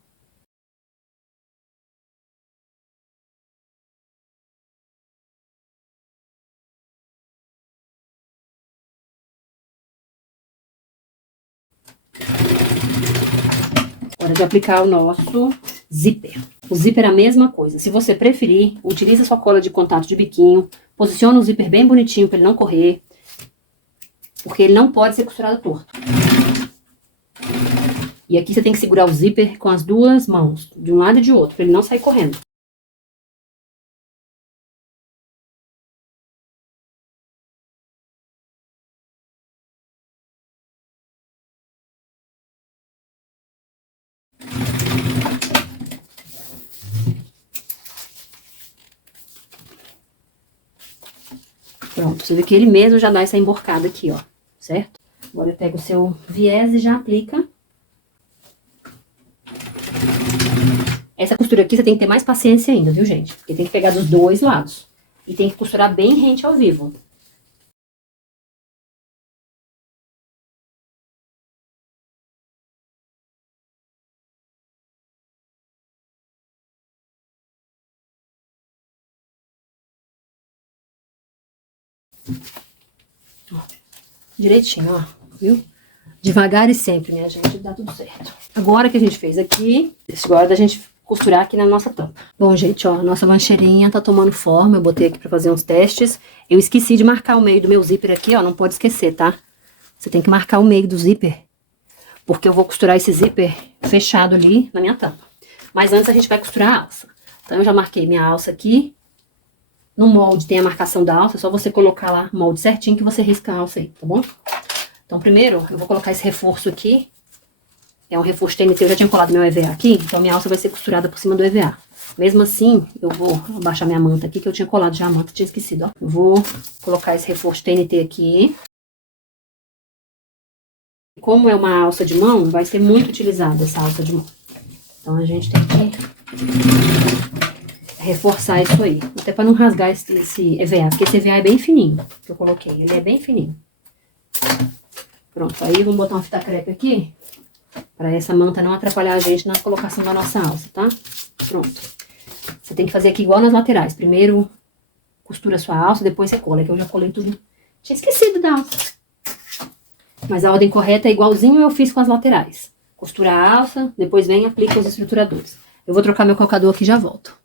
Hora de aplicar o nosso zíper. O zíper é a mesma coisa. Se você preferir, utilize a sua cola de contato de biquinho. Posiciona o zíper bem bonitinho para ele não correr. Porque ele não pode ser costurado torto. E aqui você tem que segurar o zíper com as duas mãos, de um lado e de outro, para ele não sair correndo. Pronto, você vê que ele mesmo já dá essa emborcada aqui, ó, certo? Agora eu pego o seu viés e já aplica. Essa costura aqui você tem que ter mais paciência ainda, viu, gente? Porque tem que pegar dos dois lados. E tem que costurar bem rente ao vivo. Ó, direitinho, ó, viu? Devagar e sempre, minha gente, dá tudo certo. Agora que a gente fez aqui, agora da gente costurar aqui na nossa tampa. Bom, gente, ó, a nossa mancheirinha tá tomando forma, eu botei aqui pra fazer uns testes. Eu esqueci de marcar o meio do meu zíper aqui, ó, não pode esquecer, tá? Você tem que marcar o meio do zíper, porque eu vou costurar esse zíper fechado ali na minha tampa. Mas antes a gente vai costurar a alça. Então eu já marquei minha alça aqui. No molde tem a marcação da alça, é só você colocar lá o molde certinho que você risca a alça aí, tá bom? Então primeiro eu vou colocar esse reforço aqui. É um reforço TNT, eu já tinha colado meu EVA aqui, então minha alça vai ser costurada por cima do EVA. Mesmo assim, eu vou abaixar minha manta aqui, que eu tinha colado já a manta, tinha esquecido, ó. Eu vou colocar esse reforço TNT aqui. Como é uma alça de mão, vai ser muito utilizada essa alça de mão. Então a gente tem que reforçar isso aí. Até pra não rasgar esse EVA, porque esse EVA é bem fininho, que eu coloquei. Ele é bem fininho. Pronto, aí vamos botar uma fita crepe aqui, pra essa manta não atrapalhar a gente na colocação da nossa alça, tá? Pronto. Você tem que fazer aqui igual nas laterais. Primeiro costura a sua alça, depois você cola, que eu já colei tudo. Tinha esquecido da alça. Mas a ordem correta é igualzinho eu fiz com as laterais. Costura a alça, depois vem e aplica os estruturadores. Eu vou trocar meu calcador aqui e já volto.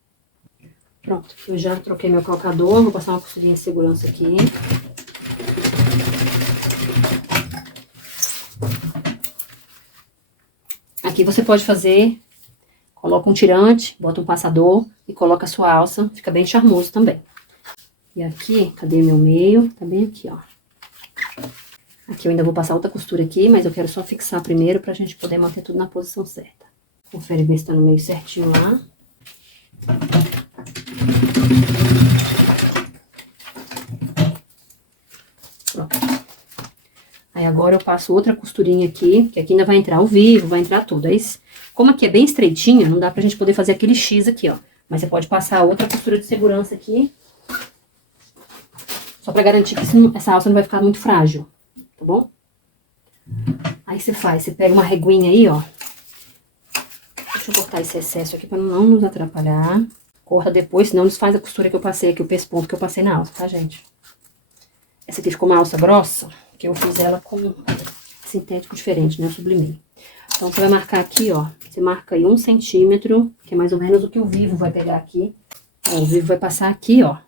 Pronto, eu já troquei meu calcador, vou passar uma costurinha de segurança aqui. Aqui você pode fazer, coloca um tirante, bota um passador e coloca a sua alça, fica bem charmoso também. E aqui, cadê meu meio? Tá bem aqui, ó. Aqui eu ainda vou passar outra costura aqui, mas eu quero só fixar primeiro pra gente poder manter tudo na posição certa. Confere ver se tá no meio certinho lá. Pronto. Aí agora eu passo outra costurinha aqui, que aqui ainda vai entrar o vivo, vai entrar tudo. Aí, como aqui é bem estreitinha, não dá pra gente poder fazer aquele X aqui, ó. Mas você pode passar outra costura de segurança aqui. Só pra garantir que essa alça não vai ficar muito frágil, tá bom? Aí você pega uma reguinha aí, ó. Deixa eu cortar esse excesso aqui pra não nos atrapalhar. Corta depois, senão desfaz a costura que eu passei aqui, o pesponto que eu passei na alça, tá, gente? Essa aqui ficou uma alça grossa, que eu fiz ela com sintético diferente, né? Eu sublimei. Então, você vai marcar aqui, ó. Você marca aí 1 centímetro, que é mais ou menos o que o vivo vai pegar aqui. Ó, o vivo vai passar aqui, ó.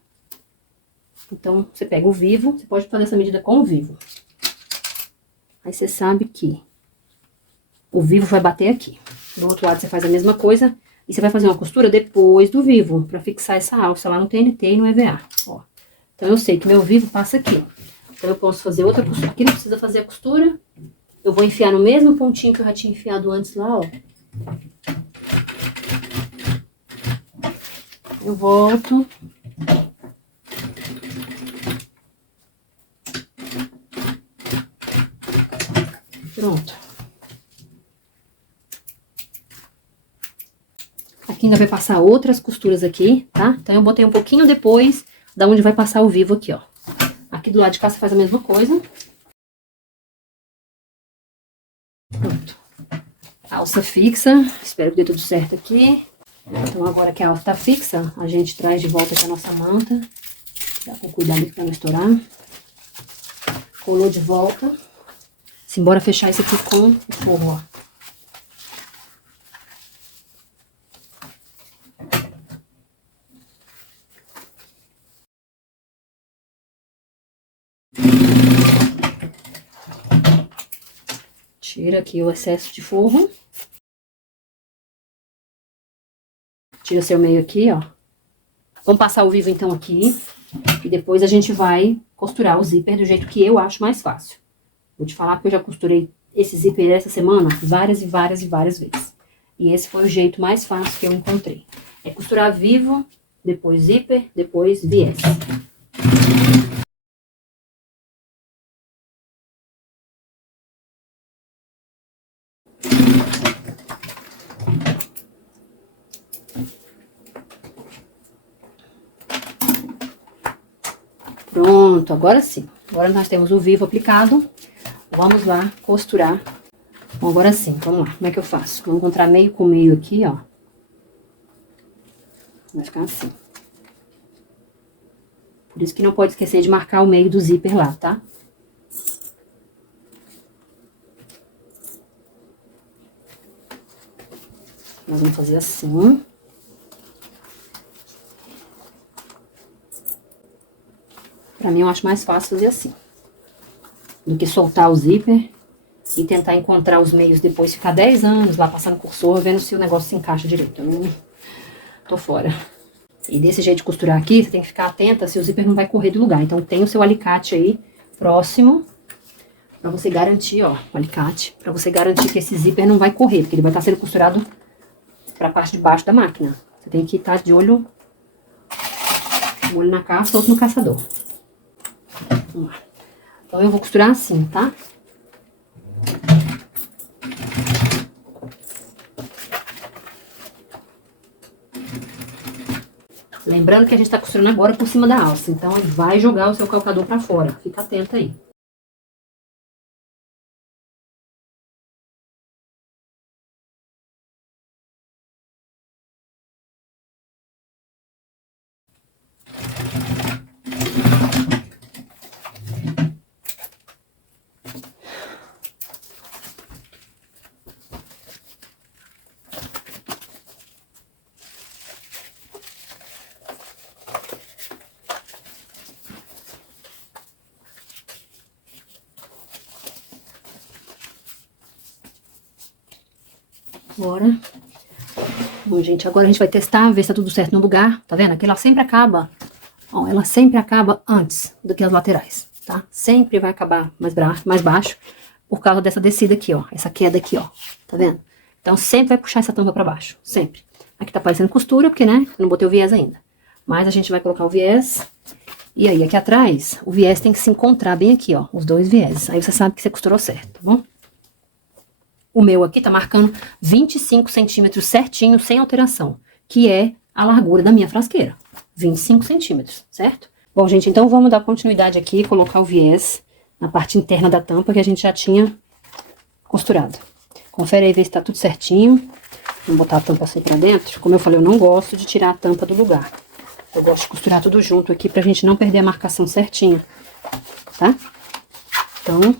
Então, você pega o vivo, você pode fazer essa medida com o vivo. Aí, você sabe que o vivo vai bater aqui. Do outro lado, você faz a mesma coisa, E você vai fazer uma costura depois do vivo, pra fixar essa alça lá no TNT e no EVA, ó. Então, eu sei que meu vivo passa aqui, ó. Então, eu posso fazer outra costura. Aqui não precisa fazer a costura. Eu vou enfiar no mesmo pontinho que eu já tinha enfiado antes lá, ó. Eu volto. Pronto. Aqui ainda vai passar outras costuras aqui, tá? Então, eu botei um pouquinho depois da onde vai passar o vivo aqui, ó. Aqui do lado de cá você faz a mesma coisa. Pronto. Alça fixa. Espero que dê tudo certo aqui. Então, agora que a alça tá fixa, a gente traz de volta aqui a nossa manta. Dá com cuidado aqui pra não estourar. Colou de volta. Simbora fechar isso aqui com o forro, ó. Tira aqui o excesso de forro. Tira seu meio aqui, ó. Vamos passar o vivo então aqui. E depois a gente vai costurar o zíper do jeito que eu acho mais fácil. Vou te falar que eu já costurei esse zíper essa semana várias e várias e várias vezes. E esse foi o jeito mais fácil que eu encontrei. É costurar vivo, depois zíper, depois viés. Pronto, agora sim. Agora nós temos o vivo aplicado. Vamos lá costurar. Bom, agora sim, vamos lá. Como é que eu faço? Vou encontrar meio com meio aqui, ó. Vai ficar assim. Por isso que não pode esquecer de marcar o meio do zíper lá, tá? Nós vamos fazer assim. Pra mim, eu acho mais fácil fazer assim. Do que soltar o zíper e tentar encontrar os meios depois. Ficar 10 anos lá passando cursor, vendo se o negócio se encaixa direito. Eu tô fora. E desse jeito de costurar aqui, você tem que ficar atenta se o zíper não vai correr do lugar. Então, tem o seu alicate aí próximo, pra você garantir, ó, o alicate, pra você garantir que esse zíper não vai correr, porque ele vai estar sendo costurado pra parte de baixo da máquina. Você tem que estar de olho, um olho na caça, outro no caçador. Vamos lá. Então, eu vou costurar assim, tá? Lembrando que a gente tá costurando agora por cima da alça, então vai jogar o seu calcador pra fora. Fica atenta aí. Bora. Bom, gente, agora a gente vai testar, ver se tá tudo certo no lugar. Tá vendo? Aqui ela sempre acaba, ó, ela sempre acaba antes do que as laterais, tá? Sempre vai acabar mais baixo por causa dessa descida aqui, ó. Essa queda aqui, ó. Tá vendo? Então, sempre vai puxar essa tampa pra baixo, sempre. Aqui tá parecendo costura, porque, né, eu não botei o viés ainda. Mas a gente vai colocar o viés. E aí, aqui atrás, o viés tem que se encontrar bem aqui, ó. Os dois viéses. Aí você sabe que você costurou certo, tá bom? O meu aqui tá marcando 25 centímetros certinho, sem alteração, que é a largura da minha frasqueira. 25 centímetros, certo? Bom, gente, então vamos dar continuidade aqui e colocar o viés na parte interna da tampa que a gente já tinha costurado. Confere aí, ver se tá tudo certinho. Vamos botar a tampa assim pra dentro. Como eu falei, eu não gosto de tirar a tampa do lugar. Eu gosto de costurar tudo junto aqui pra gente não perder a marcação certinha, tá? Então,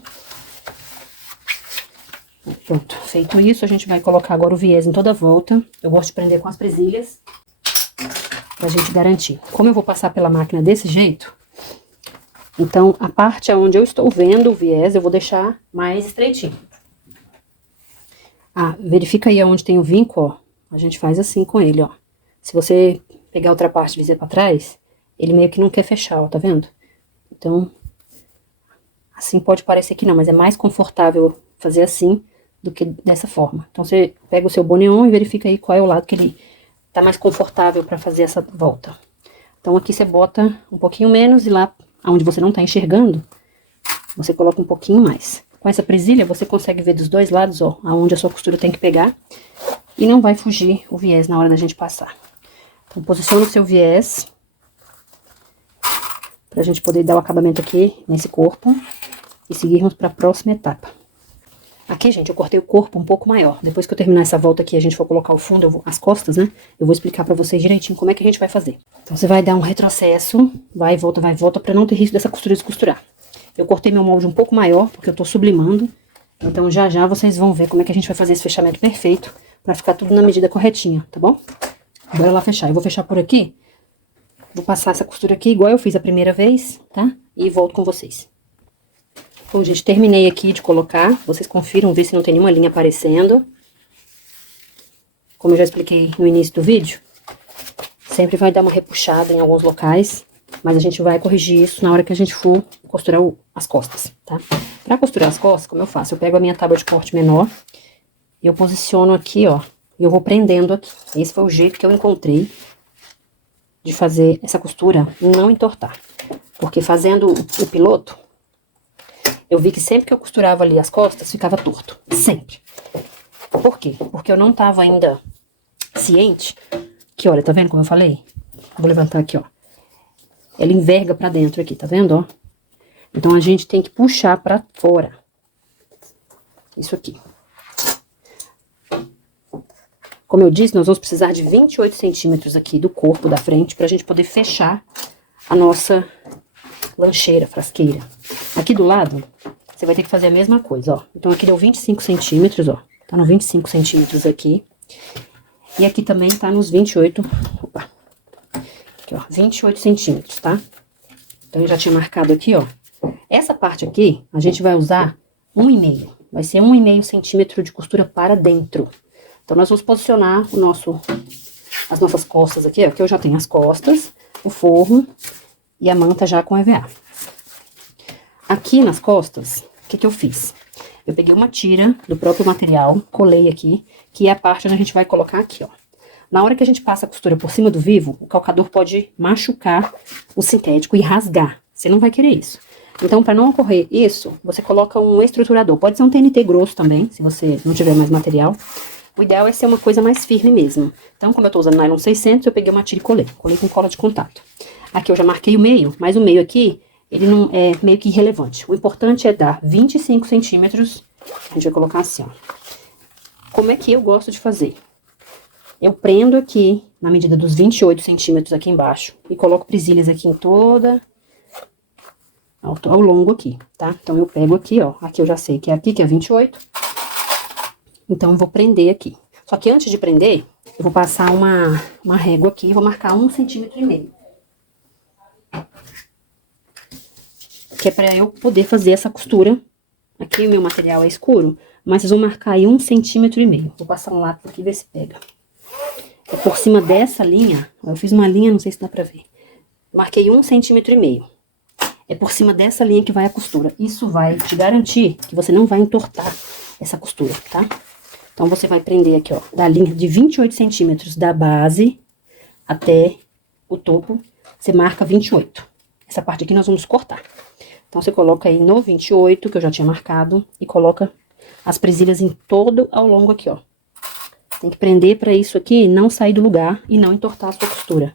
pronto, feito isso, a gente vai colocar agora o viés em toda a volta. Eu gosto de prender com as presilhas, pra gente garantir. Como eu vou passar pela máquina desse jeito, então a parte onde eu estou vendo o viés, eu vou deixar mais estreitinho. Ah, verifica aí onde tem o vinco, ó. a gente faz assim com ele, ó. Se você pegar outra parte e viser pra trás, ele meio que não quer fechar, ó, tá vendo? Então, assim pode parecer que não, mas é mais confortável fazer assim do que dessa forma. Então, você pega o seu boneon e verifica aí qual é o lado que ele tá mais confortável pra fazer essa volta. Então, aqui você bota um pouquinho menos e lá onde você não tá enxergando, você coloca um pouquinho mais. Com essa presilha, você consegue ver dos dois lados, ó, aonde a sua costura tem que pegar. E não vai fugir o viés na hora da gente passar. Então, posiciona o seu viés, pra gente poder dar o acabamento aqui nesse corpo. E seguirmos pra próxima etapa. Aqui, gente, eu cortei o corpo um pouco maior. Depois que eu terminar essa volta aqui, a gente for colocar o fundo, as costas, né? Eu vou explicar pra vocês direitinho como é que a gente vai fazer. Então, você vai dar um retrocesso, vai e volta, pra não ter risco dessa costura descosturar. Eu cortei meu molde um pouco maior, porque eu tô sublimando. Então, já já vocês vão ver como é que a gente vai fazer esse fechamento perfeito, pra ficar tudo na medida corretinha, tá bom? Bora lá fechar. Eu vou fechar por aqui. Vou passar essa costura aqui, igual eu fiz a primeira vez, tá? E volto com vocês. Bom, gente, terminei aqui de colocar. Vocês confiram, ver se não tem nenhuma linha aparecendo. Como eu já expliquei no início do vídeo, sempre vai dar uma repuxada em alguns locais, mas a gente vai corrigir isso na hora que a gente for costurar as costas, tá? Pra costurar as costas, como eu faço? Eu pego a minha tábua de corte menor, e eu posiciono aqui, ó, e eu vou prendendo aqui. Esse foi o jeito que eu encontrei de fazer essa costura não entortar. Porque fazendo o piloto, eu vi que sempre que eu costurava ali as costas, ficava torto. Sempre. Por quê? Porque eu não tava ainda ciente que, olha, tá vendo como eu falei? Vou levantar aqui, ó. Ela enverga pra dentro aqui, tá vendo, ó? Então, a gente tem que puxar pra fora. Isso aqui. Como eu disse, nós vamos precisar de 28 centímetros aqui do corpo da frente pra gente poder fechar a nossa lancheira, frasqueira. Aqui do lado, você vai ter que fazer a mesma coisa, ó. Então, aqui deu 25 centímetros, ó. Tá no 25 centímetros aqui. E aqui também tá nos 28, opa. Aqui, ó, 28 centímetros, tá? Então, eu já tinha marcado aqui, ó. Essa parte aqui, a gente vai usar 1,5. Vai ser 1,5 centímetro de costura para dentro. Então, nós vamos posicionar as nossas costas aqui, ó. Aqui eu já tenho as costas, o forro e a manta já com EVA. Aqui nas costas, o que que eu fiz? Eu peguei uma tira do próprio material, colei aqui, que é a parte onde a gente vai colocar aqui, ó. Na hora que a gente passa a costura por cima do vivo, o calcador pode machucar o sintético e rasgar. Você não vai querer isso. Então, para não ocorrer isso, você coloca um estruturador. Pode ser um TNT grosso também, se você não tiver mais material. O ideal é ser uma coisa mais firme mesmo. Então, como eu tô usando nylon 600, eu peguei uma tira e colei. Colei com cola de contato. Aqui eu já marquei o meio, mas o meio aqui, ele não é meio que irrelevante. O importante é dar 25 centímetros. A gente vai colocar assim, ó. Como é que eu gosto de fazer? Eu prendo aqui, na medida dos 28 centímetros aqui embaixo. E coloco presilhas aqui em toda... ao longo aqui, tá? Então, eu pego aqui, ó. Aqui eu já sei que é aqui, que é 28. Então, eu vou prender aqui. Só que antes de prender, eu vou passar uma régua aqui e vou marcar 1,5 centímetros. Que é pra eu poder fazer essa costura. Aqui o meu material é escuro, mas vocês vão marcar aí 1,5 centímetros. Vou passar um lápis aqui e ver se pega. É por cima dessa linha, eu fiz uma linha, não sei se dá pra ver. Marquei 1,5 centímetros. É por cima dessa linha que vai a costura. Isso vai te garantir que você não vai entortar essa costura, tá? Então, você vai prender aqui, ó, da linha de 28 centímetros da base até o topo, você marca 28. Essa parte aqui nós vamos cortar. Então, você coloca aí no 28, que eu já tinha marcado, e coloca as presilhas em todo ao longo aqui, ó. Tem que prender pra isso aqui não sair do lugar e não entortar a sua costura.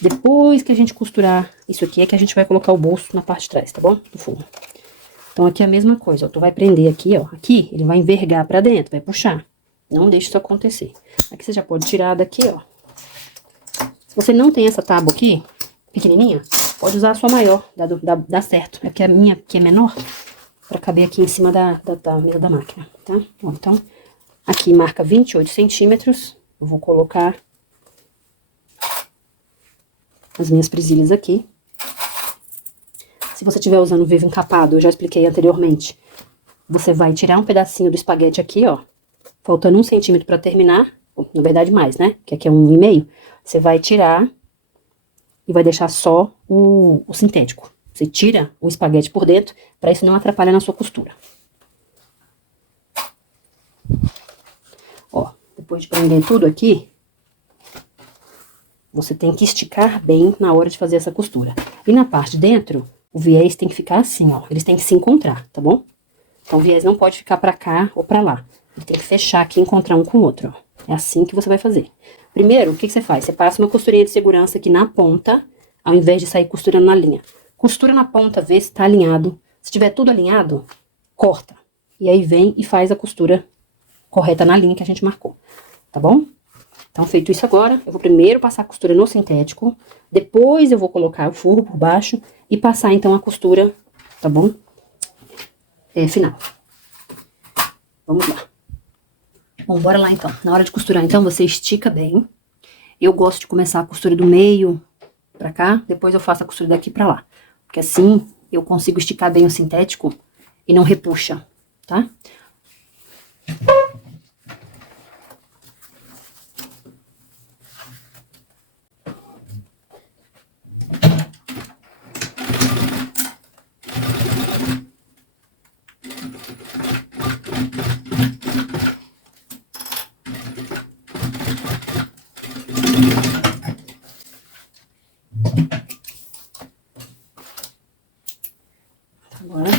Depois que a gente costurar isso aqui, é que a gente vai colocar o bolso na parte de trás, tá bom? Do forro. Então, aqui é a mesma coisa, ó. Tu vai prender aqui, ó. Aqui, ele vai envergar pra dentro, vai puxar. Não deixe isso acontecer. Aqui você já pode tirar daqui, ó. Se você não tem essa tábua aqui, pequenininha, pode usar a sua maior, dá certo. É que a minha aqui é menor, pra caber aqui em cima da mesa da máquina, tá? Ó, então, aqui marca 28 centímetros. Eu vou colocar as minhas presilhas aqui. Se você estiver usando vivo encapado, eu já expliquei anteriormente, você vai tirar um pedacinho do espaguete aqui, ó, faltando 1 centímetro pra terminar, na verdade mais, né, que aqui é 1,5, você vai tirar e vai deixar só o sintético. Você tira o espaguete por dentro, pra isso não atrapalhar na sua costura. Ó, depois de prender tudo aqui, você tem que esticar bem na hora de fazer essa costura. E na parte de dentro, o viés tem que ficar assim, ó, eles têm que se encontrar, tá bom? Então o viés não pode ficar pra cá ou pra lá. Ele tem que fechar aqui e encontrar um com o outro, ó. É assim que você vai fazer. Primeiro, o que você faz? Você passa uma costurinha de segurança aqui na ponta, ao invés de sair costurando na linha. Costura na ponta, vê se tá alinhado. Se tiver tudo alinhado, corta. E aí vem e faz a costura correta na linha que a gente marcou, tá bom? Então, feito isso agora, eu vou primeiro passar a costura no sintético, depois eu vou colocar o forro por baixo e passar, então, a costura, tá bom? Final. Vamos lá. Bom, bora lá, então. Na hora de costurar, então, você estica bem. Eu gosto de começar a costura do meio pra cá, depois eu faço a costura daqui pra lá. Porque assim, eu consigo esticar bem o sintético e não repuxa, tá? Agora.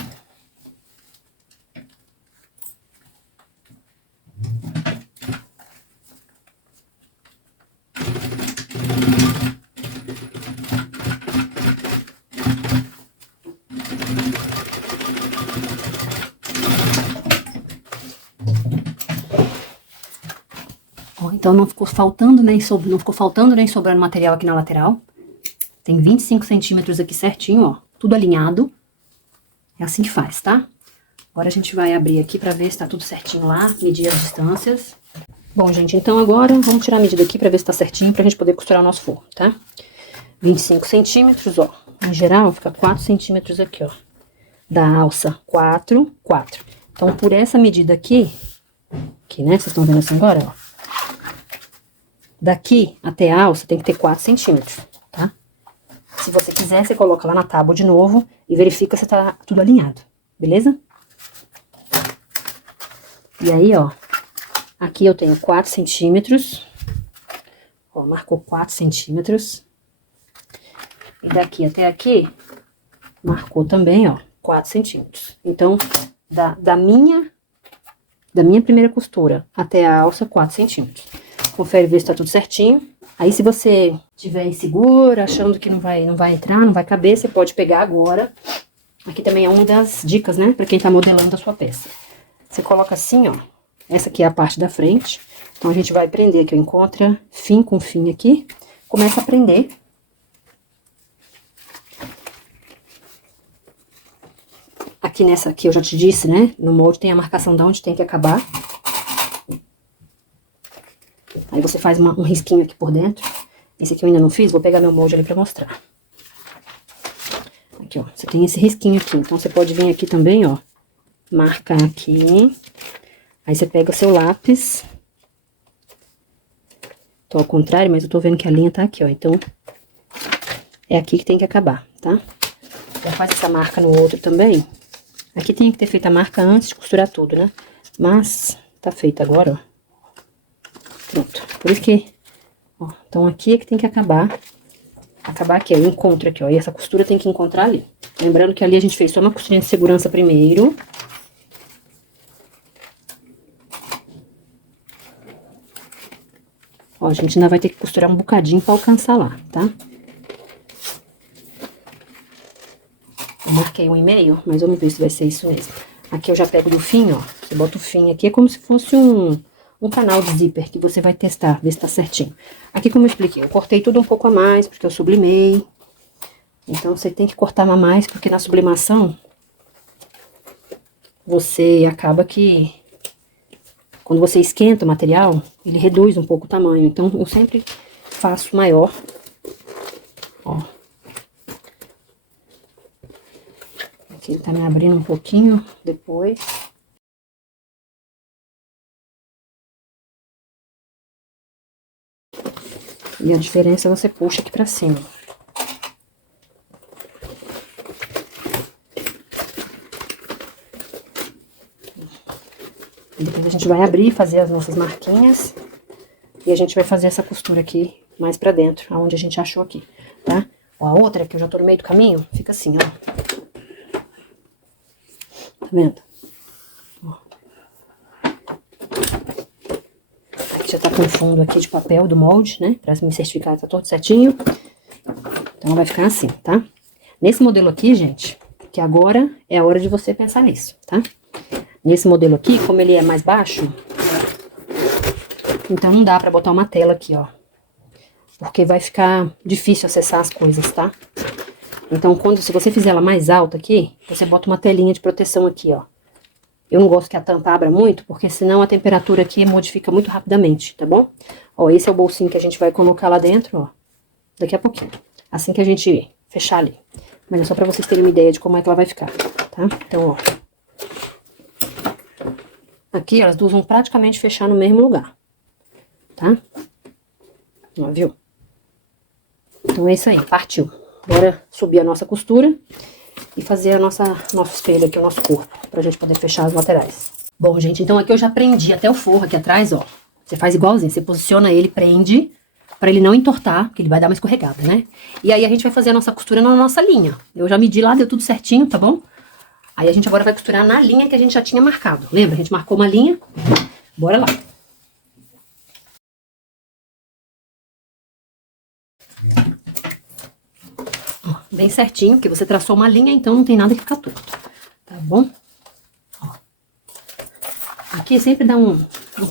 Ó, então não ficou faltando nem sobrando material aqui na lateral. Tem 25 centímetros aqui certinho, ó, tudo alinhado. É assim que faz, tá? Agora a gente vai abrir aqui pra ver se tá tudo certinho lá, medir as distâncias. Bom, gente, então agora vamos tirar a medida aqui pra ver se tá certinho, pra gente poder costurar o nosso forro, tá? 25 centímetros, ó. Em geral, fica 4 centímetros aqui, ó. Da alça, 4, 4. Então, por essa medida aqui, né, vocês estão vendo assim agora, ó. Daqui até a alça tem que ter 4 centímetros, tá? Se você quiser, você coloca lá na tábua de novo e verifica se tá tudo alinhado, beleza? E aí, ó, aqui eu tenho 4 centímetros, ó, marcou 4 centímetros. E daqui até aqui, marcou também, ó, 4 centímetros. Então, da minha primeira costura até a alça, 4 centímetros. Confere ver se tá tudo certinho. Aí, se você tiver insegura, achando que não vai entrar, não vai caber, você pode pegar agora. Aqui também é uma das dicas, né, pra quem tá modelando a sua peça. Você coloca assim, ó, essa aqui é a parte da frente. Então, a gente vai prender aqui, ó, encontra fim com fim aqui. Começa a prender. Aqui nessa aqui, eu já te disse, né, no molde tem a marcação de onde tem que acabar. Aí você faz um risquinho aqui por dentro. Esse aqui eu ainda não fiz, vou pegar meu molde ali pra mostrar. Aqui, ó, você tem esse risquinho aqui, então você pode vir aqui também, ó, marcar aqui. Aí você pega o seu lápis. Tô ao contrário, mas eu tô vendo que a linha tá aqui, ó, então é aqui que tem que acabar, tá? Já faz essa marca no outro também. Aqui tem que ter feito a marca antes de costurar tudo, né? Mas tá feita agora, ó. Pronto. Por isso que, ó, então aqui é que tem que acabar. Acabar aqui, ó, encontro aqui, ó. E essa costura tem que encontrar ali. Lembrando que ali a gente fez só uma costurinha de segurança primeiro. Ó, a gente ainda vai ter que costurar um bocadinho pra alcançar lá, tá? Eu marquei 1,5, mas vamos ver se vai ser isso mesmo. Aqui eu já pego do fim, ó. Você bota o fim aqui, é como se fosse um canal de zíper que você vai testar, ver se tá certinho. Aqui, como eu expliquei, eu cortei tudo um pouco a mais, porque eu sublimei. Então, você tem que cortar a mais, porque na sublimação, você acaba que, quando você esquenta o material, ele reduz um pouco o tamanho. Então, eu sempre faço maior, ó. Aqui ele tá me abrindo um pouquinho depois. E a diferença você puxa aqui pra cima. E depois a gente vai abrir, fazer as nossas marquinhas. E a gente vai fazer essa costura aqui mais pra dentro, aonde a gente achou aqui, tá? Ó, a outra, que eu já tô no meio do caminho, fica assim, ó. Tá vendo? Ó. Aqui já tá com fundo aqui de papel do molde, né? Pra me certificar que tá todo certinho. Então vai ficar assim, tá? Nesse modelo aqui, gente, que agora é a hora de você pensar nisso, tá? Nesse modelo aqui, como ele é mais baixo, então não dá pra botar uma tela aqui, ó. Porque vai ficar difícil acessar as coisas, tá? Então, se você fizer ela mais alta aqui, você bota uma telinha de proteção aqui, ó. Eu não gosto que a tampa abra muito, porque senão a temperatura aqui modifica muito rapidamente, tá bom? Ó, esse é o bolsinho que a gente vai colocar lá dentro, ó. Daqui a pouquinho. Assim que a gente fechar ali. Mas é só pra vocês terem uma ideia de como é que ela vai ficar, tá? Então, ó. Aqui elas duas vão praticamente fechar no mesmo lugar, tá? Ó, viu? Então é isso aí, partiu. Bora subir a nossa costura e fazer nosso espelho aqui, o nosso corpo, pra gente poder fechar as laterais. Bom, gente, então aqui eu já prendi até o forro aqui atrás, ó. Você faz igualzinho, você posiciona ele, prende, pra ele não entortar, porque ele vai dar uma escorregada, né? E aí a gente vai fazer a nossa costura na nossa linha. Eu já medi lá, deu tudo certinho, tá bom? Aí a gente agora vai costurar na linha que a gente já tinha marcado. Lembra? A gente marcou uma linha. Bora lá. Ó, bem certinho, porque você traçou uma linha, então não tem nada que ficar torto. Tá bom? Ó. Aqui sempre dá um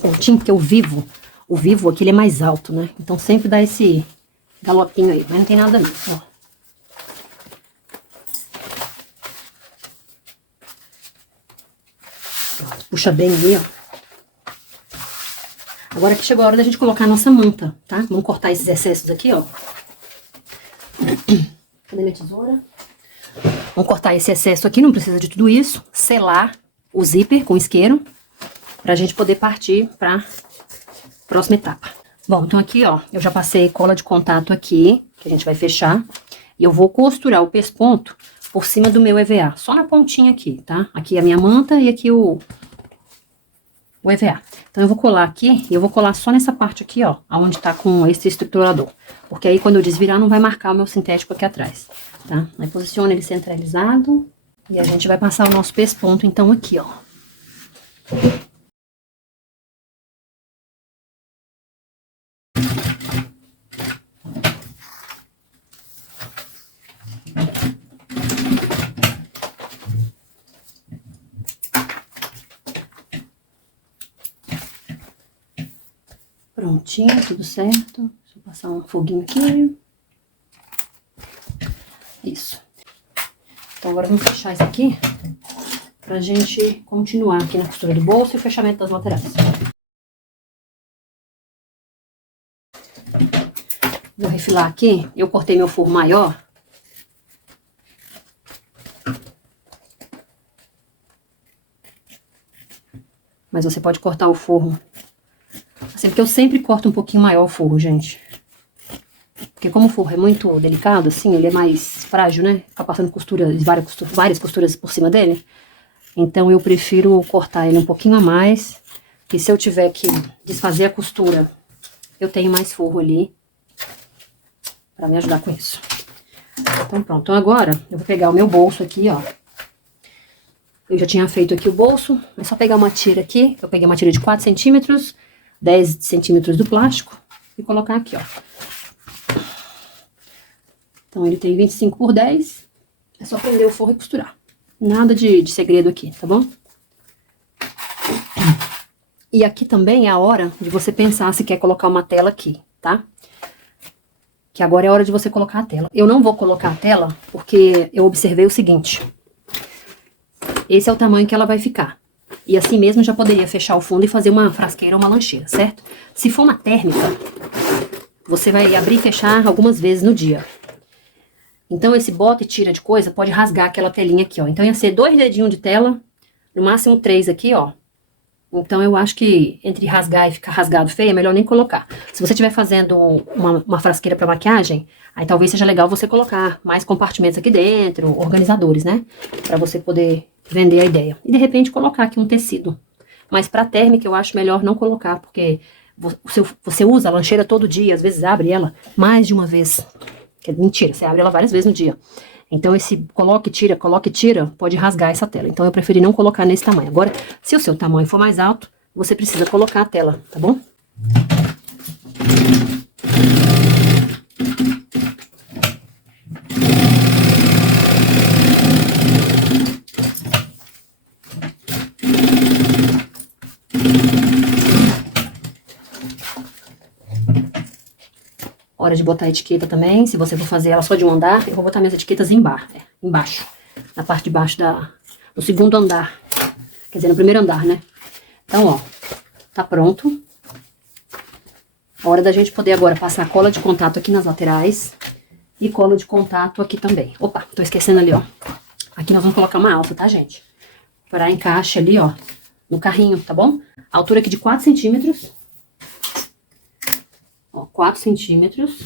pontinho, porque o vivo aqui ele é mais alto, né? Então sempre dá esse galopinho aí, mas não tem nada não, ó. Puxa bem aí, ó. Agora que chegou a hora da gente colocar a nossa manta, tá? Vamos cortar esses excessos aqui, ó. Cadê minha tesoura? Vamos cortar esse excesso aqui, não precisa de tudo isso. Selar o zíper com isqueiro, pra gente poder partir pra próxima etapa. Bom, então aqui, ó, eu já passei cola de contato aqui, que a gente vai fechar. E eu vou costurar o pesponto por cima do meu EVA, só na pontinha aqui, tá? Aqui a minha manta e aqui o EVA. Então, eu vou colar aqui, e eu vou colar só nessa parte aqui, ó, onde tá com esse estruturador. Porque aí, quando eu desvirar, não vai marcar o meu sintético aqui atrás, tá? Aí, posiciona ele centralizado, e a gente vai passar o nosso pesponto, então, aqui, ó. Prontinho, tudo certo. Deixa eu passar um foguinho aqui. Isso. Então, agora vamos fechar isso aqui pra gente continuar aqui na costura do bolso e o fechamento das laterais. Vou refilar aqui. Eu cortei meu forro maior. Mas você pode cortar o forro assim, porque eu sempre corto um pouquinho maior o forro, gente. Porque como o forro é muito delicado, assim, ele é mais frágil, né? Ficar passando várias costuras por cima dele. Então eu prefiro cortar ele um pouquinho a mais. E se eu tiver que desfazer a costura, eu tenho mais forro ali pra me ajudar com isso. Então pronto. Então agora eu vou pegar o meu bolso aqui, ó. Eu já tinha feito aqui o bolso. É só pegar uma tira aqui. Eu peguei uma tira de 4 centímetros. 10 centímetros do plástico e colocar aqui, ó. Então, ele tem 25 por 10. É só prender o forro e costurar. Nada de segredo aqui, tá bom? E aqui também é a hora de você pensar se quer colocar uma tela aqui, tá? Que agora é a hora de você colocar a tela. Eu não vou colocar a tela porque eu observei o seguinte. Esse é o tamanho que ela vai ficar. E assim mesmo já poderia fechar o fundo e fazer uma frasqueira ou uma lancheira, certo? Se for uma térmica, você vai abrir e fechar algumas vezes no dia. Então esse bota e tira de coisa pode rasgar aquela telinha aqui, ó. Então ia ser 2 dedinhos de tela, no máximo 3 aqui, ó. Então, eu acho que entre rasgar e ficar rasgado feio, é melhor nem colocar. Se você estiver fazendo uma frasqueira para maquiagem, aí talvez seja legal você colocar mais compartimentos aqui dentro, organizadores, né? Para você poder vender a ideia. E, de repente, colocar aqui um tecido. Mas para térmica, eu acho melhor não colocar, porque você usa a lancheira todo dia, às vezes abre ela mais de uma vez. Mentira, você abre ela várias vezes no dia. Então, esse coloque e tira, pode rasgar essa tela. Então, eu preferi não colocar nesse tamanho. Agora, se o seu tamanho for mais alto, você precisa colocar a tela, tá bom? Hora de botar a etiqueta também. Se você for fazer ela só de um andar, eu vou botar minhas etiquetas embaixo. Na parte de baixo do segundo andar. Quer dizer, no primeiro andar, né? Então, ó, tá pronto. Hora da gente poder agora passar cola de contato aqui nas laterais. E cola de contato aqui também. Opa, tô esquecendo ali, ó. Aqui nós vamos colocar uma alça, tá, gente? Para encaixe ali, ó, no carrinho, tá bom? A altura aqui de 4 centímetros. Ó, 4 centímetros.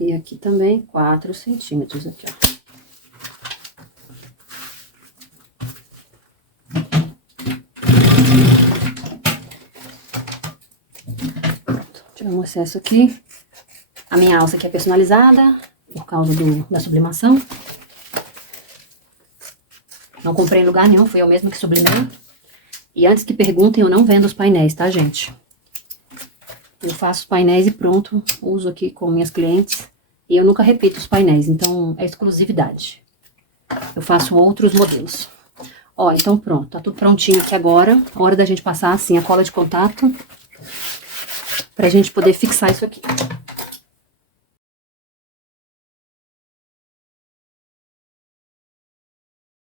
E aqui também 4 centímetros aqui, ó. Pronto, tiramos o excesso aqui. A minha alça aqui é personalizada, por causa da sublimação. Não comprei em lugar nenhum, fui eu mesma que sublimei. E antes que perguntem, eu não vendo os painéis, tá, gente? Eu faço os painéis e pronto, uso aqui com minhas clientes. E eu nunca repito os painéis, então é exclusividade. Eu faço outros modelos. Ó, então pronto, tá tudo prontinho aqui agora. Hora da gente passar, assim, a cola de contato. Pra gente poder fixar isso aqui.